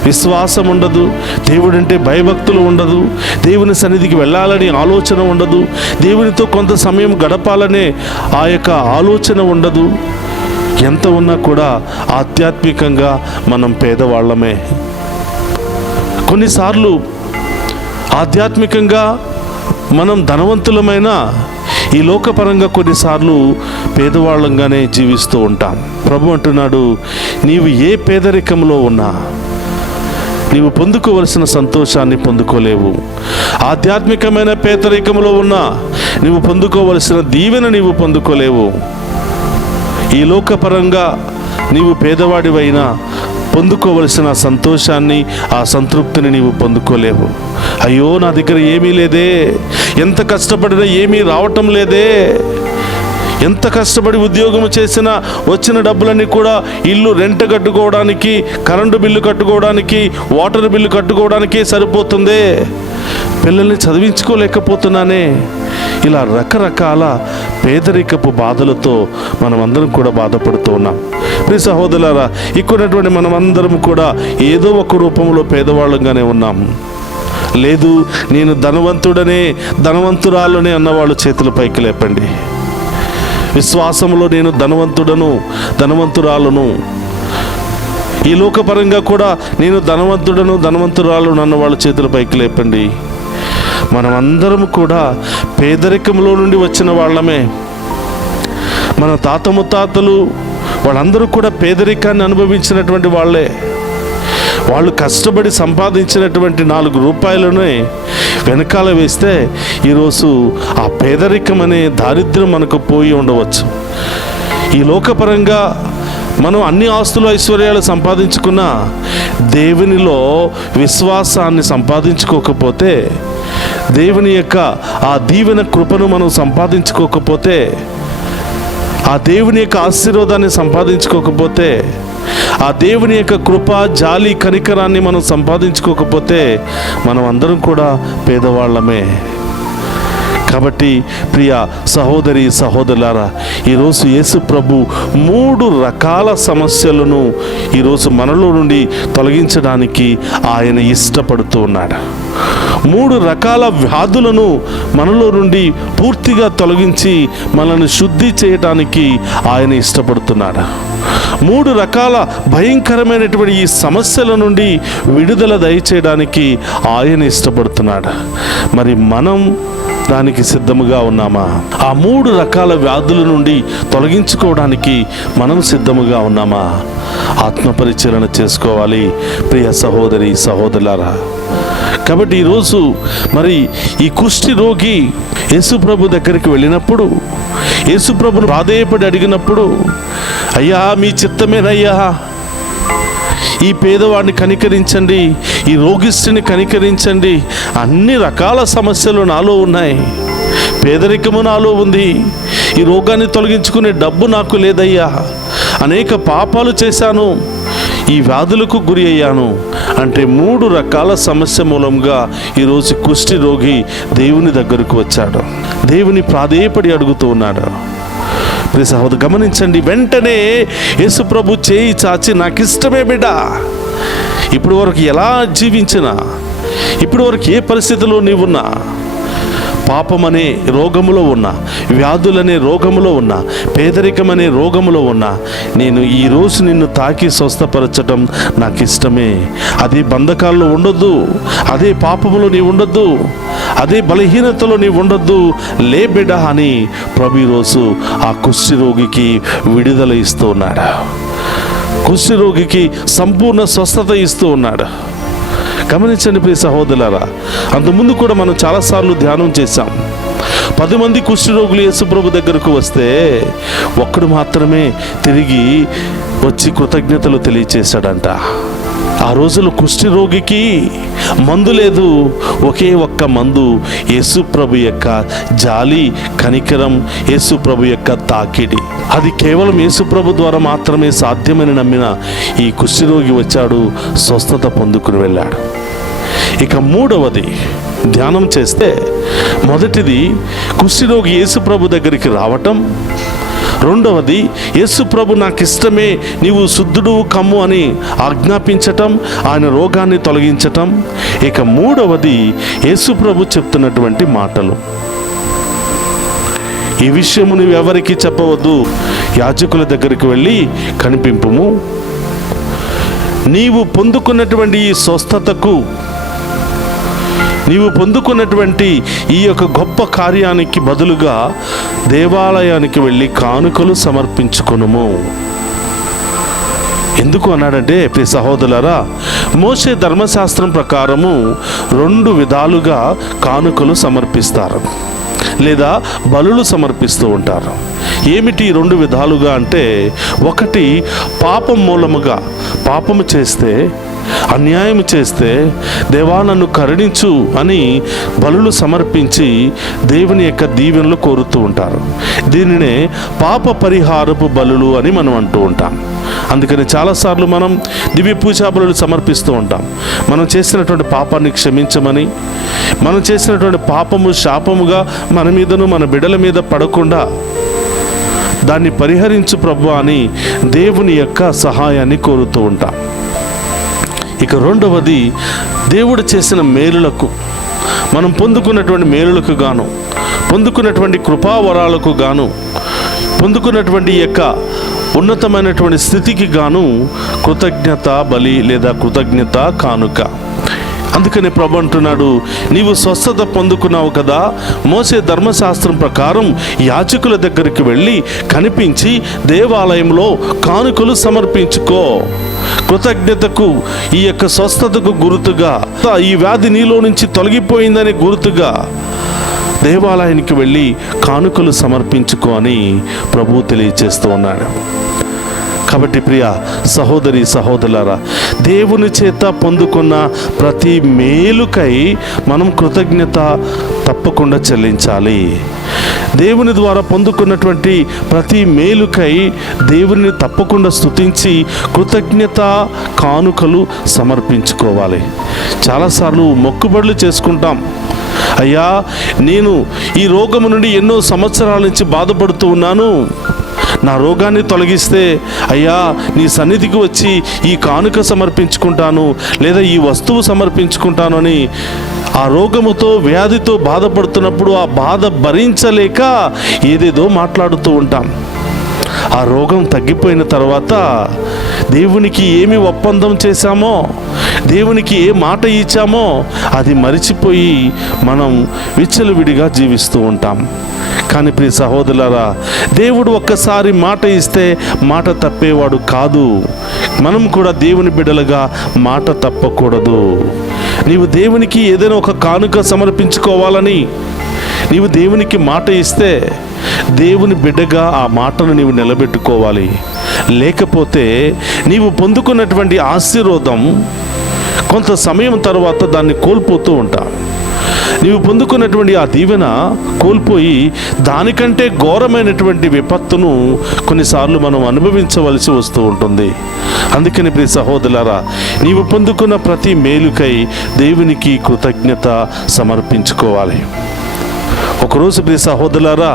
విశ్వాసం ఉండదు, దేవుడంటే భయభక్తులు ఉండదు, దేవుని సన్నిధికి వెళ్ళాలని ఆలోచన ఉండదు, దేవునితో కొంత సమయం గడపాలనే ఆ యొక్క ఆలోచన ఉండదు. ఎంత ఉన్నా కూడా ఆధ్యాత్మికంగా మనం పేదవాళ్ళమే. కొన్నిసార్లు ఆధ్యాత్మికంగా మనం ధనవంతులమైన ఈ లోకపరంగా కొన్నిసార్లు పేదవాళ్ళంగానే జీవిస్తూ ఉంటాం. ప్రభు అంటున్నాడు, నీవు ఏ పేదరికంలో ఉన్నా నీవు పొందుకోవలసిన సంతోషాన్ని పొందుకోలేవు. ఆధ్యాత్మికమైన పేదరికంలో ఉన్నా నీవు పొందుకోవలసిన దీవెన నీవు పొందుకోలేవు. ఈ లోకపరంగా నీవు పేదవాడివైనా పొందుకోవలసిన సంతోషాన్ని, ఆ సంతృప్తిని నీవు పొందుకోలేవు. అయ్యో నా దగ్గర ఏమీ లేదే, ఎంత కష్టపడినా ఏమీ రావటం లేదే, ఎంత కష్టపడి ఉద్యోగం చేసినా వచ్చిన డబ్బులన్నీ కూడా ఇల్లు రెంట్ కట్టుకోవడానికి, కరెంటు బిల్లు కట్టుకోవడానికి, వాటర్ బిల్లు కట్టుకోవడానికి సరిపోతుందే, పిల్లల్ని చదివించుకోలేకపోతున్నానే. ఇలా రకరకాల పేదరికపు బాధలతో మనమందరం కూడా బాధపడుతూ ఉన్నాం. ప్రియ సహోదరులారా, ఇక్కడున్నటువంటి మనమందరం కూడా ఏదో ఒక రూపంలో పేదవాళ్ళంగానే ఉన్నాం. లేదు నేను ధనవంతుడనే, ధనవంతురాలనే అన్నవాళ్ళు చేతుల పైకి లేపండి. విశ్వాసంలో నేను ధనవంతుడను, ధనవంతురాలను, ఈ లోకపరంగా కూడా నేను ధనవంతుడను, ధనవంతురాలను అన్న వాళ్ళ చేతుల పైకి లేపండి. మనమందరం కూడా పేదరికంలో నుండి వచ్చిన వాళ్ళమే. మన తాత ముత్తాతలు వాళ్ళందరూ కూడా పేదరికాన్ని అనుభవించినటువంటి వాళ్ళే. వాళ్ళు కష్టపడి సంపాదించినటువంటి 4 రూపాయలనే వెనకాల వేస్తే ఈరోజు ఆ పేదరికం అనే దారిద్ర్యం మనకు పోయి ఉండవచ్చు. ఈ లోకపరంగా మనం అన్ని ఆస్తులు ఐశ్వర్యాలు సంపాదించుకున్నా దేవునిలో విశ్వాసాన్ని సంపాదించుకోకపోతే, దేవుని యొక్క ఆ దీవెన కృపను మనం సంపాదించుకోకపోతే, ఆ దేవుని యొక్క ఆశీర్వాదాన్ని సంపాదించుకోకపోతే, ఆ దేవుని యొక్క కృప, జాలి, కనికరాన్ని మనం సంపాదించుకోకపోతే మనం అందరం కూడా పేదవాళ్ళమే. కాబట్టి ప్రియ సహోదరి సహోదరులారా, ఈరోజు యేసు ప్రభు 3 రకాల సమస్యలను ఈరోజు మనలో నుండి తొలగించడానికి ఆయన ఇష్టపడుతూ ఉన్నాడు. 3 రకాల వ్యాధులను మనలో నుండి పూర్తిగా తొలగించి మనల్ని శుద్ధి చేయడానికి ఆయన ఇష్టపడుతున్నాడు. 3 రకాల భయంకరమైనటువంటి ఈ సమస్యల నుండి విడుదల దయచేయడానికి ఆయన ఇష్టపడుతున్నాడు. మరి మనం దానికి సిద్ధముగా ఉన్నామా? ఆ 3 రకాల వ్యాధుల నుండి తొలగించుకోవడానికి మనం సిద్ధముగా ఉన్నామా? ఆత్మ పరిశీలన చేసుకోవాలి ప్రియ సహోదరి సహోదరులారా. కాబట్టి ఈరోజు మరి ఈ కుష్టి రోగి యేసుప్రభు దగ్గరికి వెళ్ళినప్పుడు, యేసుప్రభును ప్రాధేయపడి అడిగినప్పుడు, అయ్యా మీ చిత్తమేనయ్యా, ఈ పేదవాడిని కనికరించండి, ఈ రోగిష్ఠిని కనికరించండి, అన్ని రకాల సమస్యలు నాలో ఉన్నాయి, పేదరికము నాలో ఉంది, ఈ రోగాన్ని తొలగించుకునే డబ్బు నాకు లేదయ్యా, అనేక పాపాలు చేశాను, ఈ వ్యాధులకు గురి అయ్యాను అంటే 3 రకాల సమస్య మూలంగా ఈరోజు కుష్టి రోగి దేవుని దగ్గరకు వచ్చాడు. దేవుని ప్రాధేయపడి అడుగుతూ ఉన్నాడు. ప్రియ సహోదరు గమనించండి, వెంటనే యేసుప్రభు చేయి చాచి, నాకు ఇష్టమే బిడ్డ, ఇప్పుడు వరకు ఎలా జీవించినా, ఇప్పుడు వరకు ఏ పరిస్థితిలో నీవున్నా, పాపమనే రోగములో ఉన్నా, వ్యాధులనే రోగములో ఉన్నా, పేదరికమనే రోగములో ఉన్నా, నేను ఈరోజు నిన్ను తాకి స్వస్థపరచటం నాకు ఇష్టమే. అదే బంధకాల్లో ఉండొద్దు, అదే పాపములో నీ ఉండొద్దు, అదే బలహీనతలో నీ ఉండొద్దు, లే బిడ్డ అని ప్రభు ఈరోజు ఆ కుష్టి రోగికి విడుదల ఇస్తూ ఉన్నాడు. కుష్టి రోగికి సంపూర్ణ స్వస్థత ఇస్తూ ఉన్నాడు. గమనించండి ప్రియ సహోదరులారా, అంతకుముందు కూడా మనం చాలాసార్లు ధ్యానం చేశాం. 10 మంది కుష్టి రోగులు యేసుప్రభు దగ్గరకు వస్తే ఒక్కడు మాత్రమే తిరిగి వచ్చి కృతజ్ఞతలు తెలియచేశాడంట. ఆ రోజుల్లో కుష్టి రోగికి మందు లేదు, ఒకే ఒక్క మందు యేసుప్రభు యొక్క జాలి, కనికరం, యేసుప్రభు యొక్క తాకిడి. అది కేవలం యేసుప్రభు ద్వారా మాత్రమే సాధ్యమని నమ్మిన ఈ కుష్టి రోగి వచ్చాడు, స్వస్థత పొందుకుని వెళ్ళాడు. ఇక 3వది ధ్యానం చేస్తే, మొదటిది కుష్ఠరోగి యేసుప్రభు దగ్గరికి రావటం, 2వది యేసుప్రభు నాకు ఇష్టమే, నీవు శుద్ధుడు కమ్ము అని ఆజ్ఞాపించటం, ఆయన రోగాన్ని తొలగించటం. ఇక 3వది యేసుప్రభు చెప్తున్నటువంటి మాటలు. ఈ విషయము నువ్వు ఎవరికి చెప్పవద్దు, యాజకుల దగ్గరికి వెళ్ళి కనిపింపుము, నీవు పొందుకున్నటువంటి ఈ స్వస్థతకు, నీవు పొందుకున్నటువంటి ఈ యొక్క గొప్ప కార్యానికి బదులుగా దేవాలయానికి వెళ్ళి కానుకలు సమర్పించుకొనుము. ఎందుకు అన్నాడంటే ప్రియ సహోదరులారా, మోషే ధర్మశాస్త్రం ప్రకారము 2 విధాలుగా కానుకలు సమర్పిస్తారు లేదా బలులు సమర్పిస్తూ ఉంటారు. ఏమిటి 2 విధాలుగా అంటే, ఒకటి పాపం మూలముగా, పాపము చేస్తే, అన్యాయం చేస్తే దేవా నన్ను కరుణించు అని బలులు సమర్పించి దేవుని యొక్క దీవెనలు కోరుతూ ఉంటారు. దీనినే పాప పరిహారపు బలులు అని మనం అంటూ ఉంటాం. అందుకని చాలాసార్లు మనం దివ్య పూజా బలులు సమర్పిస్తూ ఉంటాం. మనం చేసినటువంటి పాపాన్ని క్షమించమని, మనం చేసినటువంటి పాపము శాపముగా మన మీదను మన బిడ్డల మీద పడకుండా దాన్ని పరిహరించు ప్రభు అని దేవుని యొక్క సహాయాన్ని కోరుతూ ఉంటాం. ఇక 2వది, దేవుడు చేసిన మేలులకు, మనం పొందుకున్నటువంటి మేలులకు గాను, పొందుకున్నటువంటి కృపావరాలకు గాను, పొందుకున్నటువంటి యొక్క ఉన్నతమైనటువంటి స్థితికి గాను కృతజ్ఞత బలి లేదా కృతజ్ఞత కానుక. అందుకని ప్రభు అంటున్నాడు, నీవు స్వస్థత పొందుకున్నావు కదా, మోసే ధర్మశాస్త్రం ప్రకారం యాజకుల దగ్గరికి వెళ్ళి కనిపించి దేవాలయంలో కానుకలు సమర్పించుకో. కృతజ్ఞతకు, ఈ యొక్క స్వస్థతకు గుర్తుగా, ఈ వ్యాధి నీలో నుంచి తొలగిపోయిందని గుర్తుగా దేవాలయానికి వెళ్ళి కానుకలు సమర్పించుకో అని ప్రభువు తెలియజేస్తూ ఉన్నాడు. కాబట్టి ప్రియ సహోదరి సహోదరులారా, దేవుని చేత పొందుకున్న ప్రతి మేలుకై మనం కృతజ్ఞత తప్పకుండా చెల్లించాలి. దేవుని ద్వారా పొందుకున్నటువంటి ప్రతి మేలుకై దేవుని తప్పకుండా స్తుతించి కృతజ్ఞత కానుకలు సమర్పించుకోవాలి. చాలాసార్లు మొక్కుబడులు చేసుకుంటాం. అయ్యా, నేను ఈ రోగము నుండి ఎన్నో సంవత్సరాల నుంచి బాధపడుతూ ఉన్నాను, నా రోగాన్ని తొలగిస్తే అయ్యా నీ సన్నిధికి వచ్చి ఈ కానుక సమర్పించుకుంటాను లేదా ఈ వస్తువు సమర్పించుకుంటాను అని ఆ రోగముతో వ్యాధితో బాధపడుతున్నప్పుడు ఆ బాధ భరించలేక ఏదేదో మాట్లాడుతూ ఉంటాం. ఆ రోగం తగ్గిపోయిన తర్వాత దేవునికి ఏమి ఒప్పందం చేశామో, దేవునికి ఏ మాట ఇచ్చామో అది మరిచిపోయి మనం విచ్చలవిడిగా జీవిస్తూ ఉంటాం. కానీ ప్రియ సహోదరులారా, దేవుడు ఒక్కసారి మాట ఇస్తే మాట తప్పేవాడు కాదు. మనం కూడా దేవుని బిడ్డలుగా మాట తప్పకూడదు. నీవు దేవునికి ఏదైనా ఒక కానుక సమర్పించుకోవాలని నీవు దేవునికి మాట ఇస్తే దేవుని బిడ్డగా ఆ మాటను నీవు నిలబెట్టుకోవాలి. లేకపోతే నీవు పొందుకున్నటువంటి ఆశీర్వాదం కొంత సమయం తర్వాత దాన్ని కోల్పోతూ ఉంటావు. నీవు పొందుకున్నటువంటి ఆ దీవెన కోల్పోయి దానికంటే ఘోరమైనటువంటి విపత్తును కొన్నిసార్లు మనం అనుభవించవలసి వస్తూ ఉంటుంది. అందుకని ప్రియ సహోదరులారా, నీవు పొందుకున్న ప్రతి మేలుకై దేవునికి కృతజ్ఞత సమర్పించుకోవాలి. ఒకరోజు ప్రియ సహోదరులారా,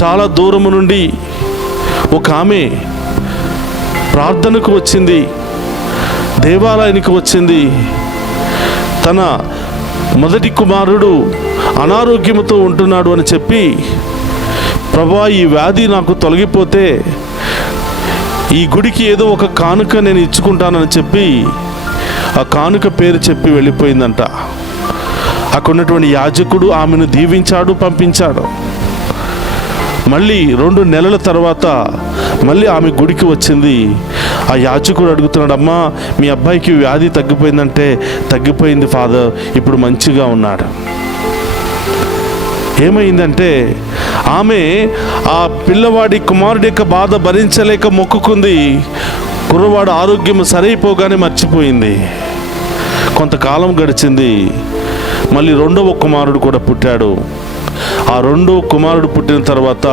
చాలా దూరము నుండి ఒక ఆమె ప్రార్థనకు వచ్చింది, దేవాలయానికి వచ్చింది. తన మొదటి కుమారుడు అనారోగ్యంతో ఉంటున్నాడు అని చెప్పి, ప్రభువా ఈ వ్యాధి నాకు తొలగిపోతే ఈ గుడికి ఏదో ఒక కానుక నేను ఇచ్చుకుంటానని చెప్పి ఆ కానుక పేరు చెప్పి వెళ్ళిపోయిందంట. అక్కడ ఉన్నటువంటి యాజకుడు ఆమెను దీవించాడు, పంపించాడు. మళ్ళీ 2 నెలల తర్వాత మళ్ళీ ఆమె గుడికి వచ్చింది. ఆ యాజకుడు అడుగుతున్నాడు, అమ్మా మీ అబ్బాయికి వ్యాధి తగ్గిపోయిందంటే, తగ్గిపోయింది ఫాదర్, ఇప్పుడు మంచిగా ఉన్నాడు. ఏమైందంటే ఆమె ఆ పిల్లవాడి కుమారుడి యొక్క బాధ భరించలేక మొక్కుకుంది. కుర్రవాడు ఆరోగ్యం సరైపోగానే మర్చిపోయింది. కొంతకాలం గడిచింది. మళ్ళీ 2వ కుమారుడు కూడా పుట్టాడు. ఆ 2వ కుమారుడు పుట్టిన తర్వాత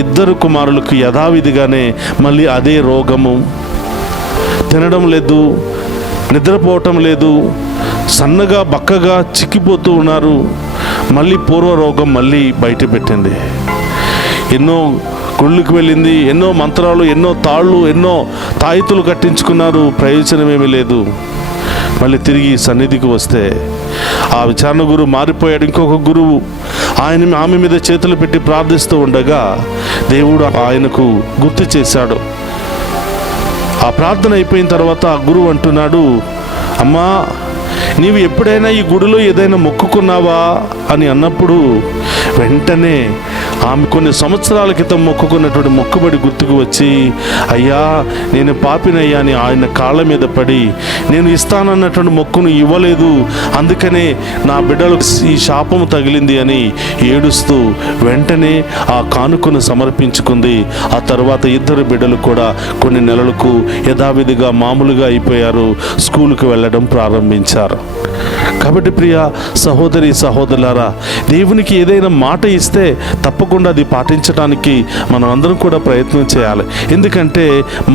2 కుమారులకు యథావిధిగానే మళ్ళీ అదే రోగము. తినడం లేదు, నిద్రపోవటం లేదు, సన్నగా బక్కగా చిక్కిపోతూ ఉన్నారు. మళ్ళీ పూర్వ రోగం మళ్ళీ బయట పెట్టింది. ఎన్నో గుళ్ళకి వెళ్ళింది, ఎన్నో మంత్రాలు, ఎన్నో తాళ్ళు, ఎన్నో తాయితులు కట్టించుకున్నారు, ప్రయోజనమేమీ లేదు. మళ్ళీ తిరిగి సన్నిధికి వస్తే ఆ విచారణ గురువు మారిపోయాడు. ఇంకొక గురువు ఆమె మీద చేతులు పెట్టి ప్రార్థిస్తూ ఉండగా దేవుడు ఆయనకు గుర్తు చేశాడు. ఆ ప్రార్థన అయిపోయిన తర్వాత ఆ గురువు అంటున్నాడు, అమ్మా నీవు ఎప్పుడైనా ఈ గుడిలో ఏదైనా మొక్కుకున్నావా అని అన్నప్పుడు వెంటనే ఆమె కొన్ని సంవత్సరాల క్రితం మొక్కుకున్నటువంటి మొక్కుబడి గుర్తుకు వచ్చి, అయ్యా నేను పాపినయ్యా అని ఆయన కాళ్ళ మీద పడి, నేను ఇస్తానన్నటువంటి మొక్కును ఇవ్వలేదు, అందుకనే నా బిడ్డలకు ఈ శాపము తగిలింది అని ఏడుస్తూ వెంటనే ఆ కానుకను సమర్పించుకుంది. ఆ తర్వాత 2 బిడ్డలు కూడా కొన్ని నెలలకు యథావిధిగా మామూలుగా అయిపోయారు, స్కూలుకు వెళ్ళడం ప్రారంభించారు. కాబట్టి ప్రియ సహోదరి సహోదరులారా, దేవునికి ఏదైనా మాట ఇస్తే తప్పకుండా అది పాటించడానికి మనం అందరం కూడా ప్రయత్నం చేయాలి. ఎందుకంటే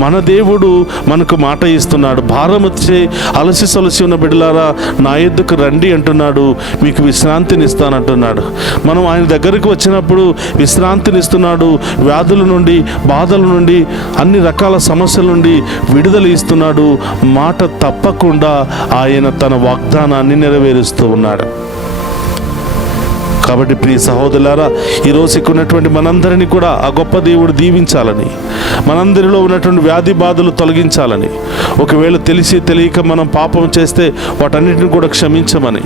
మన దేవుడు మనకు మాట ఇస్తున్నాడు. భారం వచ్చి అలసి సొలసి ఉన్న బిడ్డలారా నా యొద్దకు రండి అంటున్నాడు, మీకు విశ్రాంతిని ఇస్తానంటున్నాడు. మనం ఆయన దగ్గరకు వచ్చినప్పుడు విశ్రాంతిని ఇస్తున్నాడు. వ్యాధుల నుండి, బాధల నుండి, అన్ని రకాల సమస్యల నుండి విడుదల ఇస్తున్నాడు. మాట తప్పకుండా ఆయన తన వాగ్దానాన్ని నెరవేరుస్తూ ఉన్నాడు. కాబట్టి ప్రియ సహోదరులారా, ఈరోజు ఉన్నటువంటి మనందరినీ కూడా ఆ గొప్ప దేవుడు దీవించాలని, మనందరిలో ఉన్నటువంటి వ్యాధి బాధలు తొలగించాలని, ఒకవేళ తెలిసి తెలియక మనం పాపం చేస్తే వాటన్నిటిని కూడా క్షమించమని,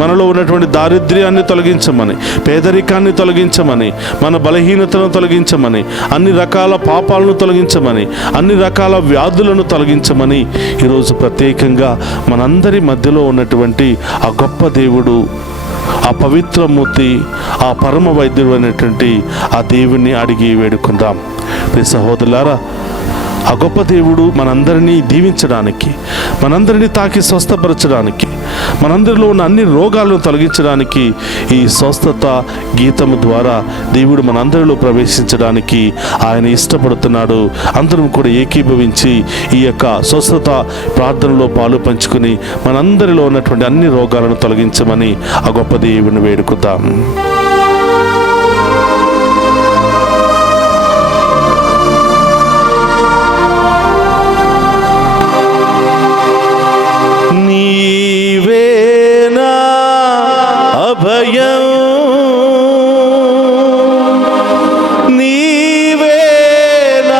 మనలో ఉన్నటువంటి దారిద్ర్యాన్ని తొలగించమని, పేదరికాన్ని తొలగించమని, మన బలహీనతను తొలగించమని, అన్ని రకాల పాపాలను తొలగించమని, అన్ని రకాల వ్యాధులను తొలగించమని ఈరోజు ప్రత్యేకంగా మనందరి మధ్యలో ఉన్నటువంటి ఆ గొప్ప దేవుడు, ఆ పవిత్రమూర్తి, ఆ పరమ వైద్యుడు అనేటువంటి ఆ దేవుణ్ణి అడిగి వేడుకుందాం. ప్రియ సహోదరులారా, ఆ గొప్ప దేవుడు మనందరినీ దీవించడానికి, మనందరినీ తాకి స్వస్థపరచడానికి, మనందరిలో ఉన్న అన్ని రోగాలను తొలగించడానికి ఈ స్వస్థత గీతము ద్వారా దేవుడు మనందరిలో ప్రవేశించడానికి ఆయన ఇష్టపడుతున్నాడు. అందరం కూడా ఏకీభవించి ఈ యొక్క స్వస్థత ప్రార్థనలో పాలు పంచుకుని మనందరిలో ఉన్నటువంటి అన్ని రోగాలను తొలగించమని ఆ గొప్ప దేవుని వేడుకుతాం. నీవేనా అభయం, నీవేనా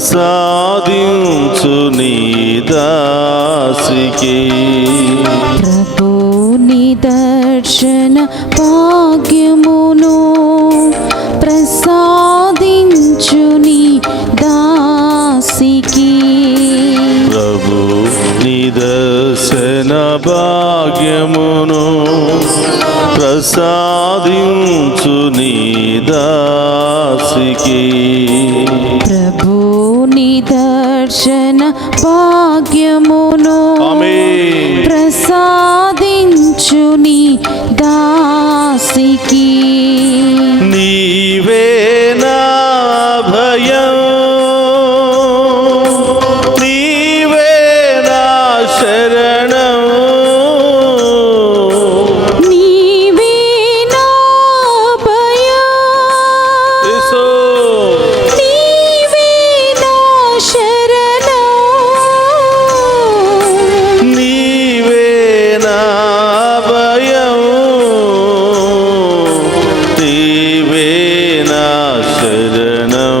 ప్రసాదించు నీ దాసికి. ప్రభు నీ దర్శన భాగ్యమును ప్రసాదించు నీ దాసికి. ప్రభు నీ దర్శన భాగ్యమును ప్రసాదించు నీ దాసికి. ప్రభు నీ దర్శన భాగ్యమును ఆమేన్. ప్రసాదించు నీ దాసికి. నీవే నా భయం, నీవే నా శరణం, నీవే నా భయం, యేసు. నీవే నా శరణం, నీవే నా భయం, నీవే నా శరణం,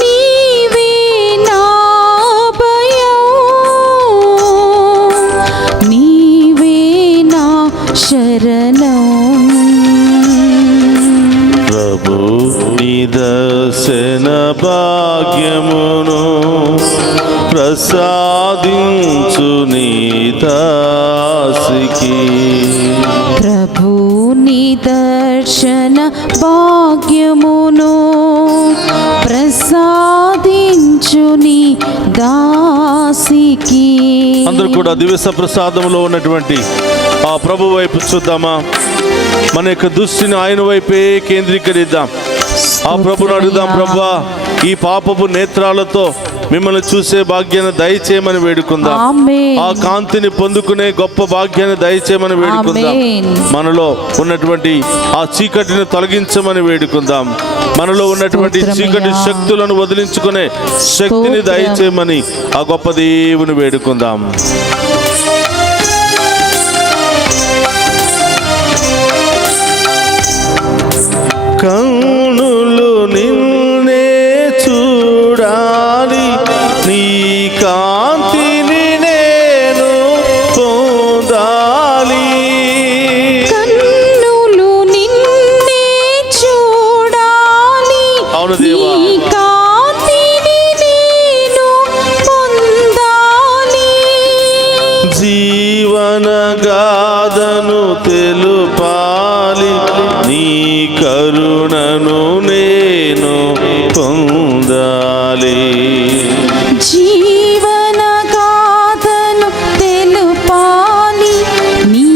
నీవే నా భయం, నీవే నా శరణం. ప్రభు నీ దర్శన భాగ్యమును ప్రసాదించు నీ దాసికి. ప్రభు నీ దర్శన భాగ్యమును ప్రసాదించు నీ దాసికి. అందరూ కూడా దివ్య ప్రసాదంలో ఉన్నటువంటి ఆ ప్రభు వైపు చూద్దామా? మన యొక్క దృష్టిని ఆయన వైపే కేంద్రీకరిద్దాం. ఆ ప్రభుని అడుగుదాం, ప్రభువా ఈ పాపపు నేత్రాలతో మిమ్మల్ని చూసే భాగ్యాన్ని దయచేయమని వేడుకుందాం. ఆమేన్. ఆ కాంతిని పొందుకునే గొప్ప భాగ్యాన్ని దయచేయమని వేడుకుందాం. ఆమేన్. మనలో ఉన్నటువంటి ఆ చీకటిని తొలగించమని వేడుకుందాం. మనలో ఉన్నటువంటి చీకటి శక్తులను వదిలించుకునే శక్తిని దయచేయమని ఆ గొప్ప దేవుని వేడుకుందాం. కన్నులు నిన్నే చూడాలి, నీ కాంతిని నేను పొందాలి. కన్నులు నిన్నే చూడాలి, అవును దేవా. నీ కాంతిని నేను పొందాలి. జీవన గాథను తెలుపాలి, నీ కరుణను నేను పొందాలి. జీవన గాథను తెలుపాలి, నీ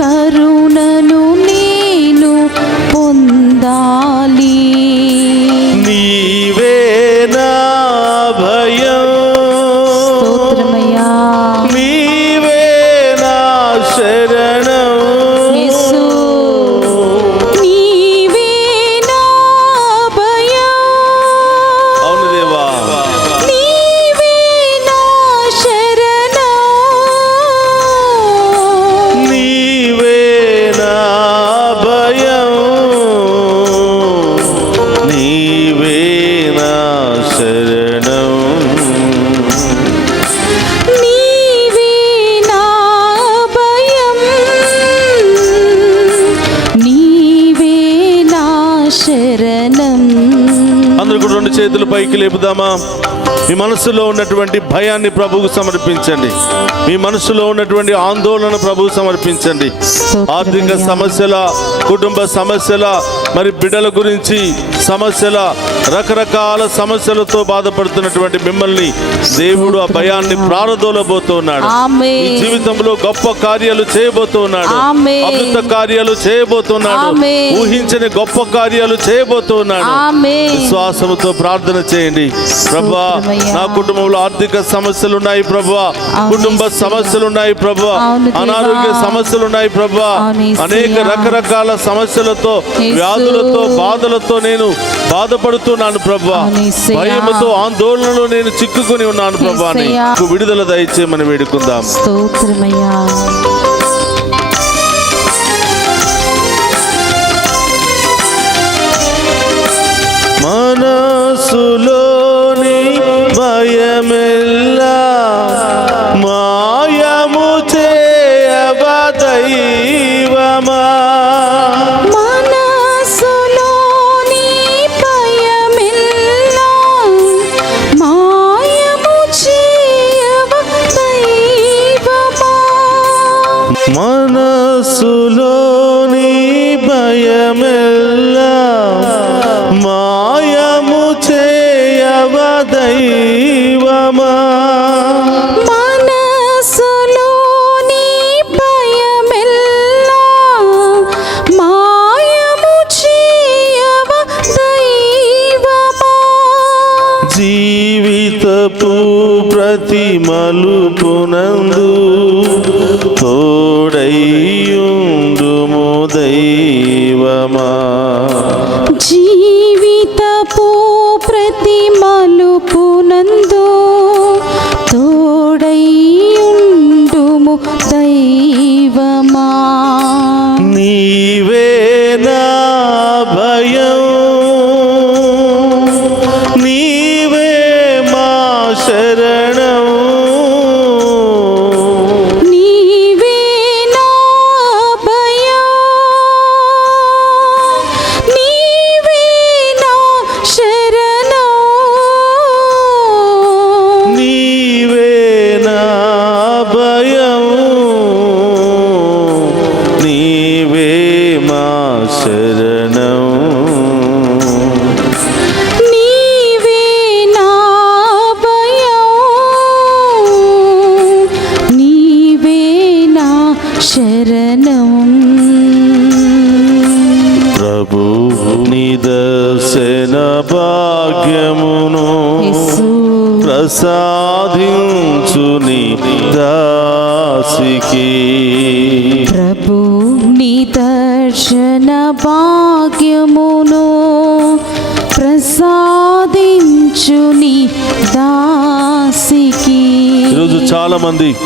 కరుణను నేను పొందాలి. నీవే నా భయం, స్తోత్రమయ్యా. నీవే నా శరణం, యేసు, నీవే నా భయం, అవును దేవా. నీవే నా శరణం, నీవే నా భయం, నీవే నా శరణం, నీవే నా భయం, నీవే నా శరణం. అందరూ కూడా రెండు చేతులు పైకి లేపుదామా? మీ మనసులో ఉన్నటువంటి భయాన్ని ప్రభువుకు సమర్పించండి. మీ మనసులో ఉన్నటువంటి ఆందోళన ప్రభువు సమర్పించండి. ఆర్థిక సమస్యల, కుటుంబ సమస్యల, మరి బిడ్డల గురించి సమస్యల, రకరకాల సమస్యలతో బాధపడుతున్నటువంటి మిమ్మల్ని దేవుడు ఆ భయాన్ని ప్రారదోలబోతున్నాడు. ఆమేన్. మీ జీవితంలో గొప్ప కార్యాలు చేయబోతున్నాడు. ఆమేన్. అద్భుత కార్యాలు చేయబోతున్నాడు. ఆమేన్. ఊహించని గొప్ప కార్యాలు చేయబోతున్నాడు. ఆమేన్. విశ్వాసముతో ప్రార్థన చేయండి. ప్రభువా, నా కుటుంబంలో ఆర్థిక సమస్యలు ఉన్నాయి ప్రభువా, కుటుంబ సమస్యలు ఉన్నాయి ప్రభువా, అవును దేవా. అనారోగ్య సమస్యలు ఉన్నాయి ప్రభువా, అవును యేసయ్యా. అనేక రకరకాల సమస్యలతో, యేసు. వ్యాధులతో, బాధలతో నేను బాధపడుతున్నాను ప్రభువా. అవును యేసయ్యా. భయముతో, ఆందోళనలో నేను చిక్కుకుని ఉన్నాను ప్రభువా. యేసయ్యా. నీకు విడుదల దయచేయమని వేడుకుందాం. స్తోత్రమయ్యా. మనసు మనసులోని భయమెల్లా మాయము చేయవ దైవమా. మనసులోని భయమెల్లా మాయము చేయవ దైవమా. మనసులోని భయమెల్లా మాయము చేయవ దైవమా. మనసులోని భయమెల్లా మాయము చేయవ దైవమా. జీవితపు ప్రతి మలుపునందు తోడైయుండుము దైవమా. జీవితపు ప్రతి మలుపునందు తోడైయుండుము దైవమా. నీవే నా భయం, నీవే మా శరణం. నీవే నా భయం, నీవే నా శరణం. నీవే నా భయం, నీవే మా శరణం. నీవే నా భయం, నీవే నా శరణం. ప్రభు నిదర్శన భాగ్యమును యేసు ప్రసాదించుని దాసికి. ప్రభు నిదర్శన భాగ్యమును ప్రసాదించుని దాసికి. ఈరోజు చాలా మంది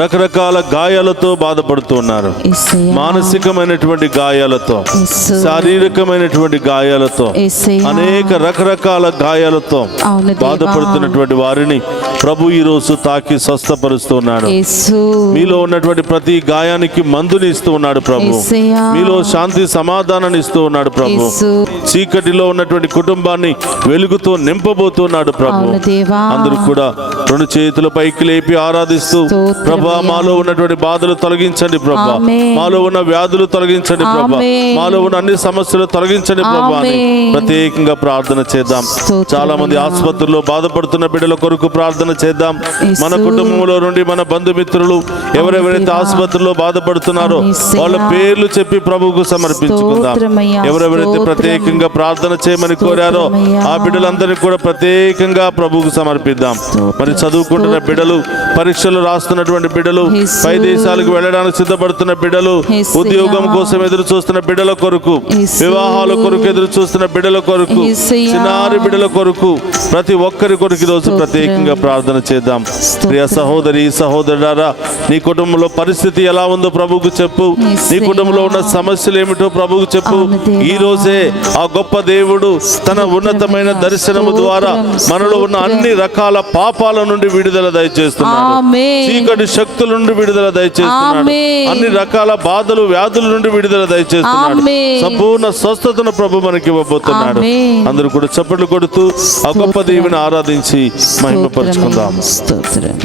రకరకాల గాయాలతో బాధపడుతూ ఉన్నారు. యేసయ్యా, మానసికమైనటువంటి గాయాలతో, యేసు, శారీరకమైనటువంటి గాయాలతో, యేసయ్యా. అనేక రకరకాల గాయాలతో అవును దేవా. బాధపడుతున్నటువంటి వారిని ప్రభు ఈ రోజు తాకి స్వస్థపరుస్తూ ఉన్నాడు. యేసు, మీలో ఉన్నటువంటి ప్రతి గాయానికి మందుని ఇస్తూ ఉన్నాడు ప్రభు. యేసయ్యా. మీలో శాంతి సమాధానాన్ని ఇస్తూ ఉన్నాడు ప్రభు. యేసు. చీకటిలో ఉన్నటువంటి కుటుంబాన్ని వెలుగుతో నింపబోతున్నాడు ప్రభు. అవును దేవా. అందరూ కూడా రెండు చేతుల పైకి లేపి ఆరాధిస్తూ, స్తోత్రం ప్రభా అయ్యా. మాలో ఉన్నటువంటి బాధలు తొలగించండి ప్రభా, ఆమేన్. మాలో ఉన్న వ్యాధులు తొలగించండి ప్రభా, ఆమేన్. మాలో ఉన్న అన్ని సమస్యలు తొలగించండి ప్రభా అని ఆమేన్. ప్రత్యేకంగా ప్రార్థన చేద్దాం. స్తోత్రం చాలా మంది అయ్యా. ఆసుపత్రుల్లో బాధపడుతున్న బిడ్డల కొరకు ప్రార్థన చేద్దాం. యేసు. మన కుటుంబంలో నుండి మన బంధుమిత్రులు ఎవరెవరైతే దేవా. ఆసుపత్రిలో బాధపడుతున్నారో యేసయ్యా. వాళ్ళ పేర్లు చెప్పి ప్రభువుకు సమర్పించుకుందాం. స్తోత్రం అయ్యా. ఎవరెవరైతే స్తోత్రం. ప్రత్యేకంగా ప్రార్థన చేయమని కోరారో స్తోత్రం అయ్యా. ఆ బిడ్డలందరినీ కూడా ప్రత్యేకంగా ప్రభువుకు సమర్పిద్దాం. మరి చదువుకుంటున్న బిడ్డలు, పరీక్షలు రాస్తున్నటువంటి బిడ్డలు, యేసు. పై దేశాలకు వెళ్ళడానికి సిద్ధపడుతున్న బిడ్డలు, యేసయ్యా. ఉద్యోగం కోసం ఎదురు చూస్తున్న బిడ్డల కొరకు, యేసు. వివాహాల కొరకు ఎదురు చూస్తున్న బిడ్డల కొరకు, యేసయ్యా. చిన్నారి బిడ్డల కొరకు, ప్రతి ఒక్కరి కొరకు ఈరోజు స్తోత్రం. ప్రత్యేకంగా ప్రార్థన చేద్దాం. స్తోత్రం. ప్రియ సహోదరి సహోదరులారా, నీ కుటుంబంలో పరిస్థితి ఎలా ఉందో ప్రభువుకు చెప్పు. నీ యేసయ్యా. కుటుంబంలో ఉన్న సమస్యలు ఏమిటో ప్రభువుకు చెప్పు. అవును దేవా. ఈ రోజే ఆ గొప్ప దేవుడు తన ఉన్నతమైన దర్శనము ద్వారా మనలో ఉన్న అన్ని రకాల పాపాల నుండి విడుదల దయచేస్తున్నాడు. ఆమేన్. చీకటి శక్తుల నుండి విడుదల దయచేస్తున్నాడు. ఆమేన్. అన్ని రకాల బాధలు, వ్యాధుల నుండి విడుదల దయచేస్తున్నాడు. ఆమేన్. సంపూర్ణ స్వస్థతను ప్రభు మనకి ఇవ్వబోతున్నాడు. ఆమేన్. అందరూ కూడా చప్పట్లు కొడుతూ ఆ గొప్ప దేవుని ఆరాధించి మహిమపరుచుకుందాం. స్తోత్రం.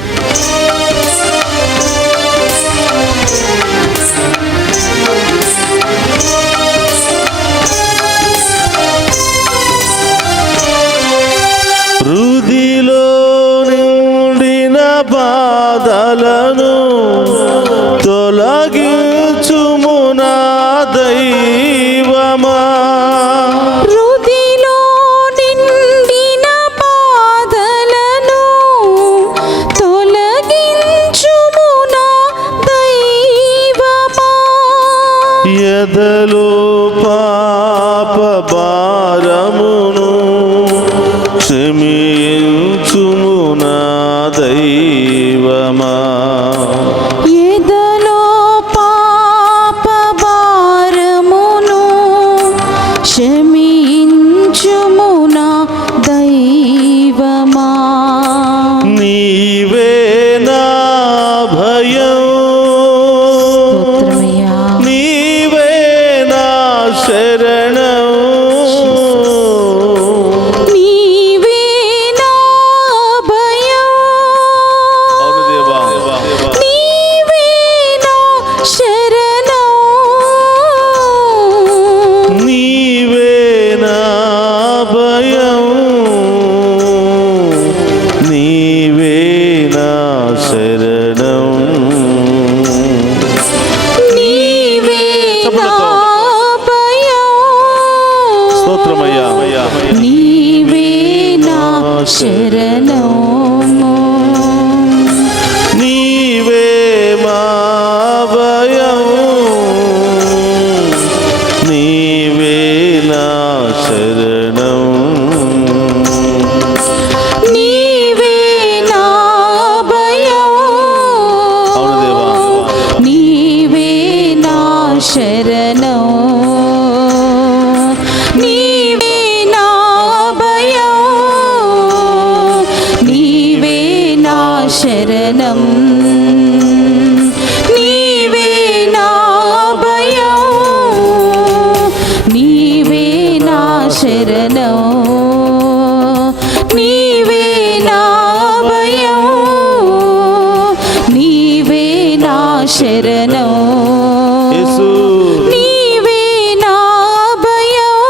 హృదిలో నిండిన బాధలను తొలగించుము నా దైవమా. హృదిలో నిండిన బాధలను తొలగించుము నా దైవమా. ఎదలో పాప భారమును క్షమించుము నా దైవమా. ఎదలో పాప భారమును క్షమించుము నా దైవమా. శరణం నీవే నా భయం నీవే నా శరణం నీవే నా భయం నీవే నా శరణం యేసు నీవే నా భయం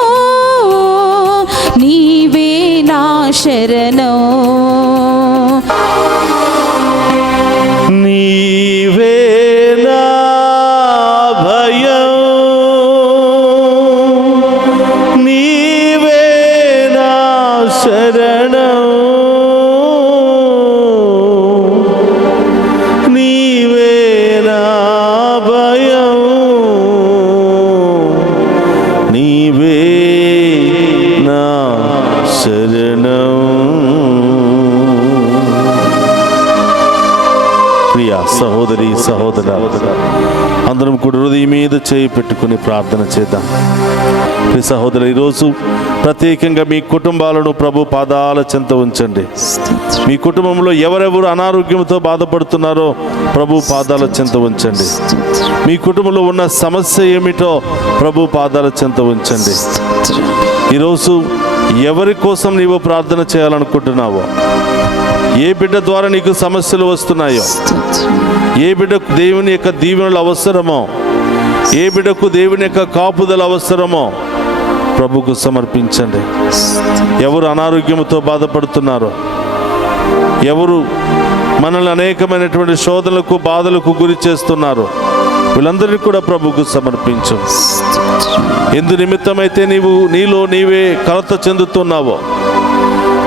నీవే నా శరణం నీవే నా భయం నీవే నా శరణం నీవే నా భయం నీవే నా శరణం. ప్రియ సహోదరి సహోదర, అందరం కూడా హృదయం మీద చేయి పెట్టుకుని ప్రార్థన చేద్దాం. ప్రియ సహోదరు, ఈరోజు ప్రత్యేకంగా మీ కుటుంబాలను ప్రభు పాదాల చెంత ఉంచండి. మీ కుటుంబంలో ఎవరెవరు అనారోగ్యంతో బాధపడుతున్నారో ప్రభు పాదాల చెంత ఉంచండి. మీ కుటుంబంలో ఉన్న సమస్య ఏమిటో ప్రభు పాదాల చెంత ఉంచండి. ఈరోజు ఎవరి కోసం నీవు ప్రార్థన చేయాలనుకుంటున్నావో, ఏ బిడ్డ ద్వారా నీకు సమస్యలు వస్తున్నాయో, ఏ బిడ్డకు దేవుని యొక్క దీవెనలు అవసరమో, ఏ బిడ్డకు దేవుని యొక్క కాపుదల అవసరమో ప్రభుకు సమర్పించండి. ఎవరు అనారోగ్యంతో బాధపడుతున్నారో, ఎవరు మనల్ని అనేకమైనటువంటి శోధనలకు బాధలకు గురి చేస్తున్నారో వీళ్ళందరినీ కూడా ప్రభుకు సమర్పించు. ఎందు నిమిత్తమైతే నీలో నీవే కలత చెందుతున్నావో,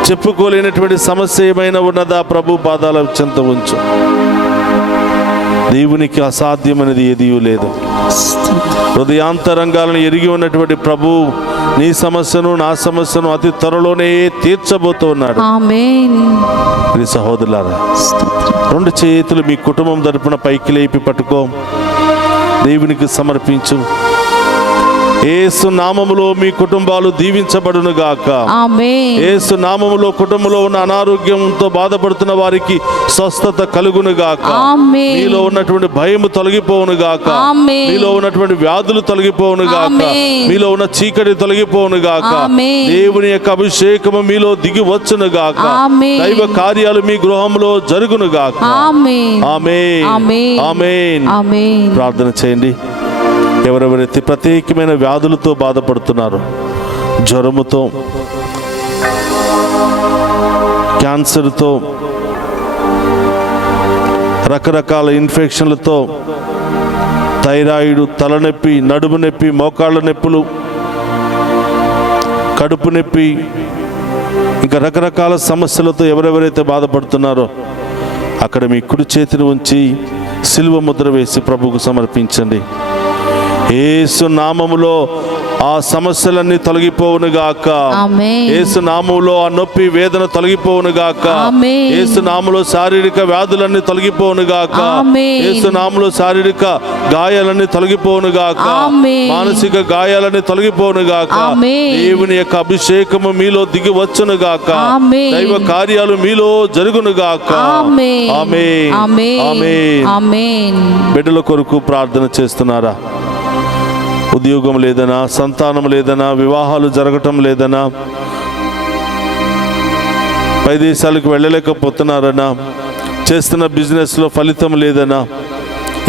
చెప్పుకోలేనటువంటి సమస్య ఏమైనా ఉన్నదా ప్రభు పాదాల చెంత ఉంచు. దేవునికి అసాధ్యమైనది ఏదీ లేదు. హృదయాంతరంగాలను ఎరిగి ఉన్నటువంటి ప్రభు నీ సమస్యను నా సమస్యను అతి త్వరలోనే తీర్చబోతున్నాడు. ప్రియ సహోదరులారా, రెండు చేతులు మీ కుటుంబం తరపున పైకి లేపి పట్టుకో, దేవునికి సమర్పించు. యేసు నామములో మీ కుటుంబాలు దీవించబడును గాక. యేసు నామములో కుటుంబంలో ఉన్న అనారోగ్యంతో బాధపడుతున్న వారికి స్వస్థత కలుగును గాక. మీలో ఉన్నటువంటి భయము తొలగిపోవును గాక. మీలో ఉన్నటువంటి వ్యాధులు తొలగిపోవును గాక. మీలో ఉన్న చీకటి తొలగిపోవును గాక. దేవుని యొక్క అభిషేకము మీలో దిగి వచ్చును గాక. దైవ కార్యాలు మీ గృహంలో జరుగును గాక. ఆమేన్. ప్రార్థన చేయండి. ఎవరెవరైతే ప్రత్యేకమైన వ్యాధులతో బాధపడుతున్నారో, జ్వరముతో, క్యాన్సర్తో, రకరకాల ఇన్ఫెక్షన్లతో, థైరాయిడ్, తలనొప్పి, నడుము నొప్పి, మోకాళ్ళ నొప్పులు, కడుపు నొప్పి, ఇంకా రకరకాల సమస్యలతో ఎవరెవరైతే బాధపడుతున్నారో అక్కడ మీ కుడి చేతిని ఉంచి సిలువ ముద్ర వేసి ప్రభువుకు సమర్పించండి. యేసు నామములో ఆ సమస్యలన్నీ తొలగిపోవును గాక. యేసు నామములో ఆ నొప్పి వేదన తొలగిపోవును గాక. యేసు నామములో శారీరక వ్యాధులన్నీ తొలగిపోవును గాక. యేసు నామములో శారీరక గాయాలన్నీ తొలగిపోవును గాక. మానసిక గాయాలన్నీ తొలగిపోవును గాక. దేవుని యొక్క అభిషేకము మీలో దిగి వచ్చును గాక. దైవ కార్యాలు మీలో జరుగును గాక. ఆమేన్. బిడ్డల కొరకు ప్రార్థన చేస్తున్నారా? ఉద్యోగం లేదనా, సంతానం లేదనా, వివాహాలు జరగటం లేదనా, పై దేశాలకు వెళ్ళలేకపోతున్నారనా, చేస్తున్న బిజినెస్లో ఫలితం లేదనా,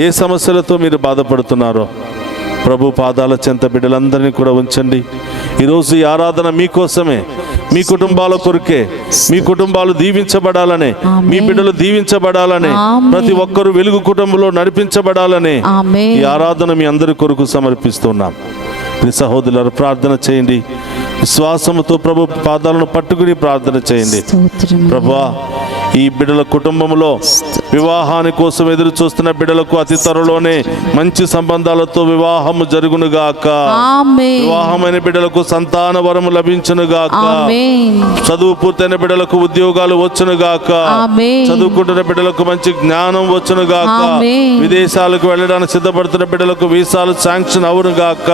ఏ సమస్యలతో మీరు బాధపడుతున్నారో ప్రభు పాదాల చెంత బిడ్డలందరినీ కూడా ఉంచండి. ఈరోజు ఈ ఆరాధన మీకోసమే, మీ కుటుంబాల కొరకే. మీ కుటుంబాలు దీవించబడాలని, మీ బిడ్డలు దీవించబడాలని, ప్రతి ఒక్కరూ వెలుగు కుటుంబంలో నడిపించబడాలని ఈ ఆరాధన మీ అందరి కొరకు సమర్పిస్తున్నాం. మీ సహోదరులారు ప్రార్థన చేయండి. విశ్వాసముతో ప్రభు పాదాలను పట్టుకుని ప్రార్థన చేయండి. ప్రభువా, ఈ బిడ్డల కుటుంబంలో వివాహాని కోసం ఎదురు చూస్తున్న బిడ్డలకు అతి త్వరలోనే మంచి సంబంధాలతో వివాహము జరుగునుగాక. వివాహమైన బిడ్డలకు సంతాన వరము లభించునుగాక. చదువు పూర్తయిన బిడ్డలకు ఉద్యోగాలు వచ్చునుగాక. చదువుకుంటున్న బిడ్డలకు మంచి జ్ఞానం వచ్చునుగాక. విదేశాలకు వెళ్ళడానికి సిద్ధపడుతున్న బిడ్డలకు వీసాలు శాంక్షన్ అవునుగాక.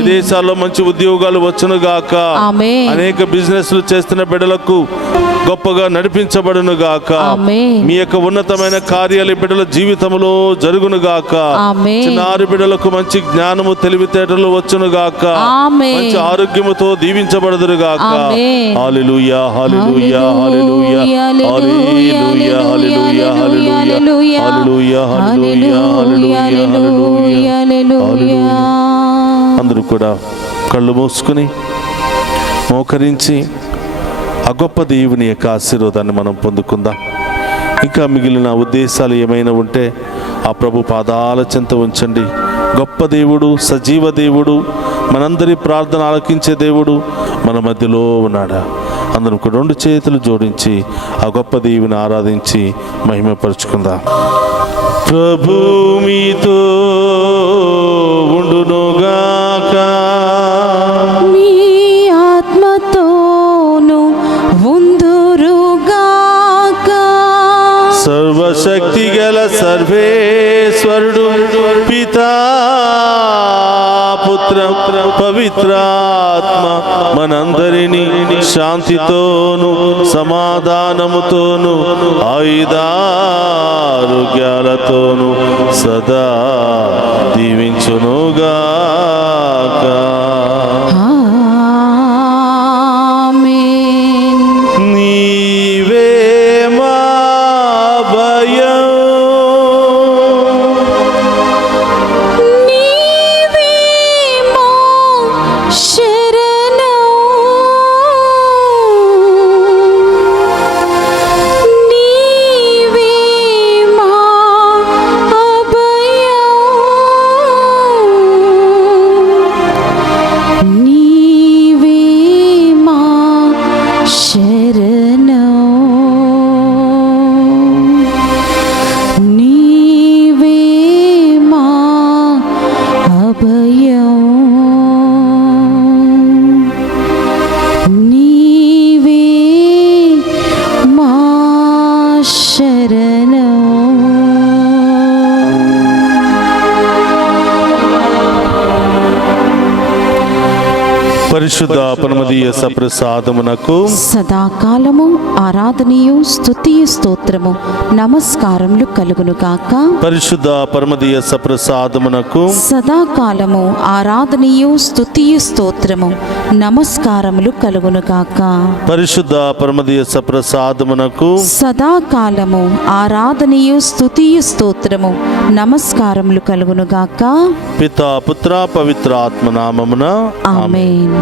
విదేశాల్లో మంచి ఉద్యోగాలు వచ్చునుగాక. అనేక బిజినెస్లు చేస్తున్న బిడ్డలకు గొప్పగా నడిపించబడును గాక. ఆమేన్. మీ యొక్క ఉన్నతమైన కార్యాలు ఈ బిడ్డల జీవితంలో జరుగును గాక. ఆమేన్. చిన్నారి బిడ్డలకు మంచి జ్ఞానము తెలివితేటలు వచ్చును గాక. ఆమేన్. మంచి ఆరోగ్యముతో దీవించబడుదురు గాక. ఆమేన్. హల్లెలూయా హల్లెలూయా హల్లెలూయా హల్లెలూయా హల్లెలూయా హల్లెలూయా హల్లెలూయా హల్లెలూయా హల్లెలూయా. అందరూ కూడా కళ్ళు మూసుకుని మోకరించి ఆ గొప్ప దేవుని యొక్క ఆశీర్వాదాన్ని మనం పొందుకుందాం. ఇంకా మిగిలిన ఉద్దేశాలు ఏమైనా ఉంటే ఆ ప్రభు పాదాల చెంత ఉంచండి. గొప్ప దేవుడు, సజీవ దేవుడు, మనందరి ప్రార్థన ఆలకించే దేవుడు మన మధ్యలో ఉన్నాడా. అందరం కూడా రెండు చేతులు జోడించి ఆ గొప్ప దేవుని ఆరాధించి మహిమపరుచుకుందాం. ప్రభు మీతో ఉండునుగాక. మీ ఆత్మతోను ఉందురుగాక. సర్వశక్తి గల సర్వేశ్వరుడు పితా పుత్ర పవిత్రాత్మ మనందరినీ శాంతితోను సమాధానముతోను ఆయుధారోగ్యాలతోను సదా దీవించునుగాక. ఆమేన్. నీవే మా భయం, నీవే మా శరణం. నీవే మా అభయం. నీవే మా శరణం. నీవే మా అభయం. నీవే మా శరణం. పరిశుద్ధ పరమదీయ సప్రసాదమునకు సదాకాలము ఆరాధనీయు స్తుతియు స్తోత్రము నమస్కారములు కలుగునుగాక. పరిశుద్ధ పరమదీయ సప్రసాదమునకు సదాకాలము ఆరాధనీయు స్తుతియు స్తోత్రము నమస్కారములు కలుగునుగాక. పరిశుద్ధ పరమదీయ సప్రసాదమునకు సదాకాలము ఆరాధనీయు స్తుతియు స్తోత్రము నమస్కారములు కలుగునుగాక. పితా పుత్ర పవిత్ర ఆత్మ నామమున ఆమేన్.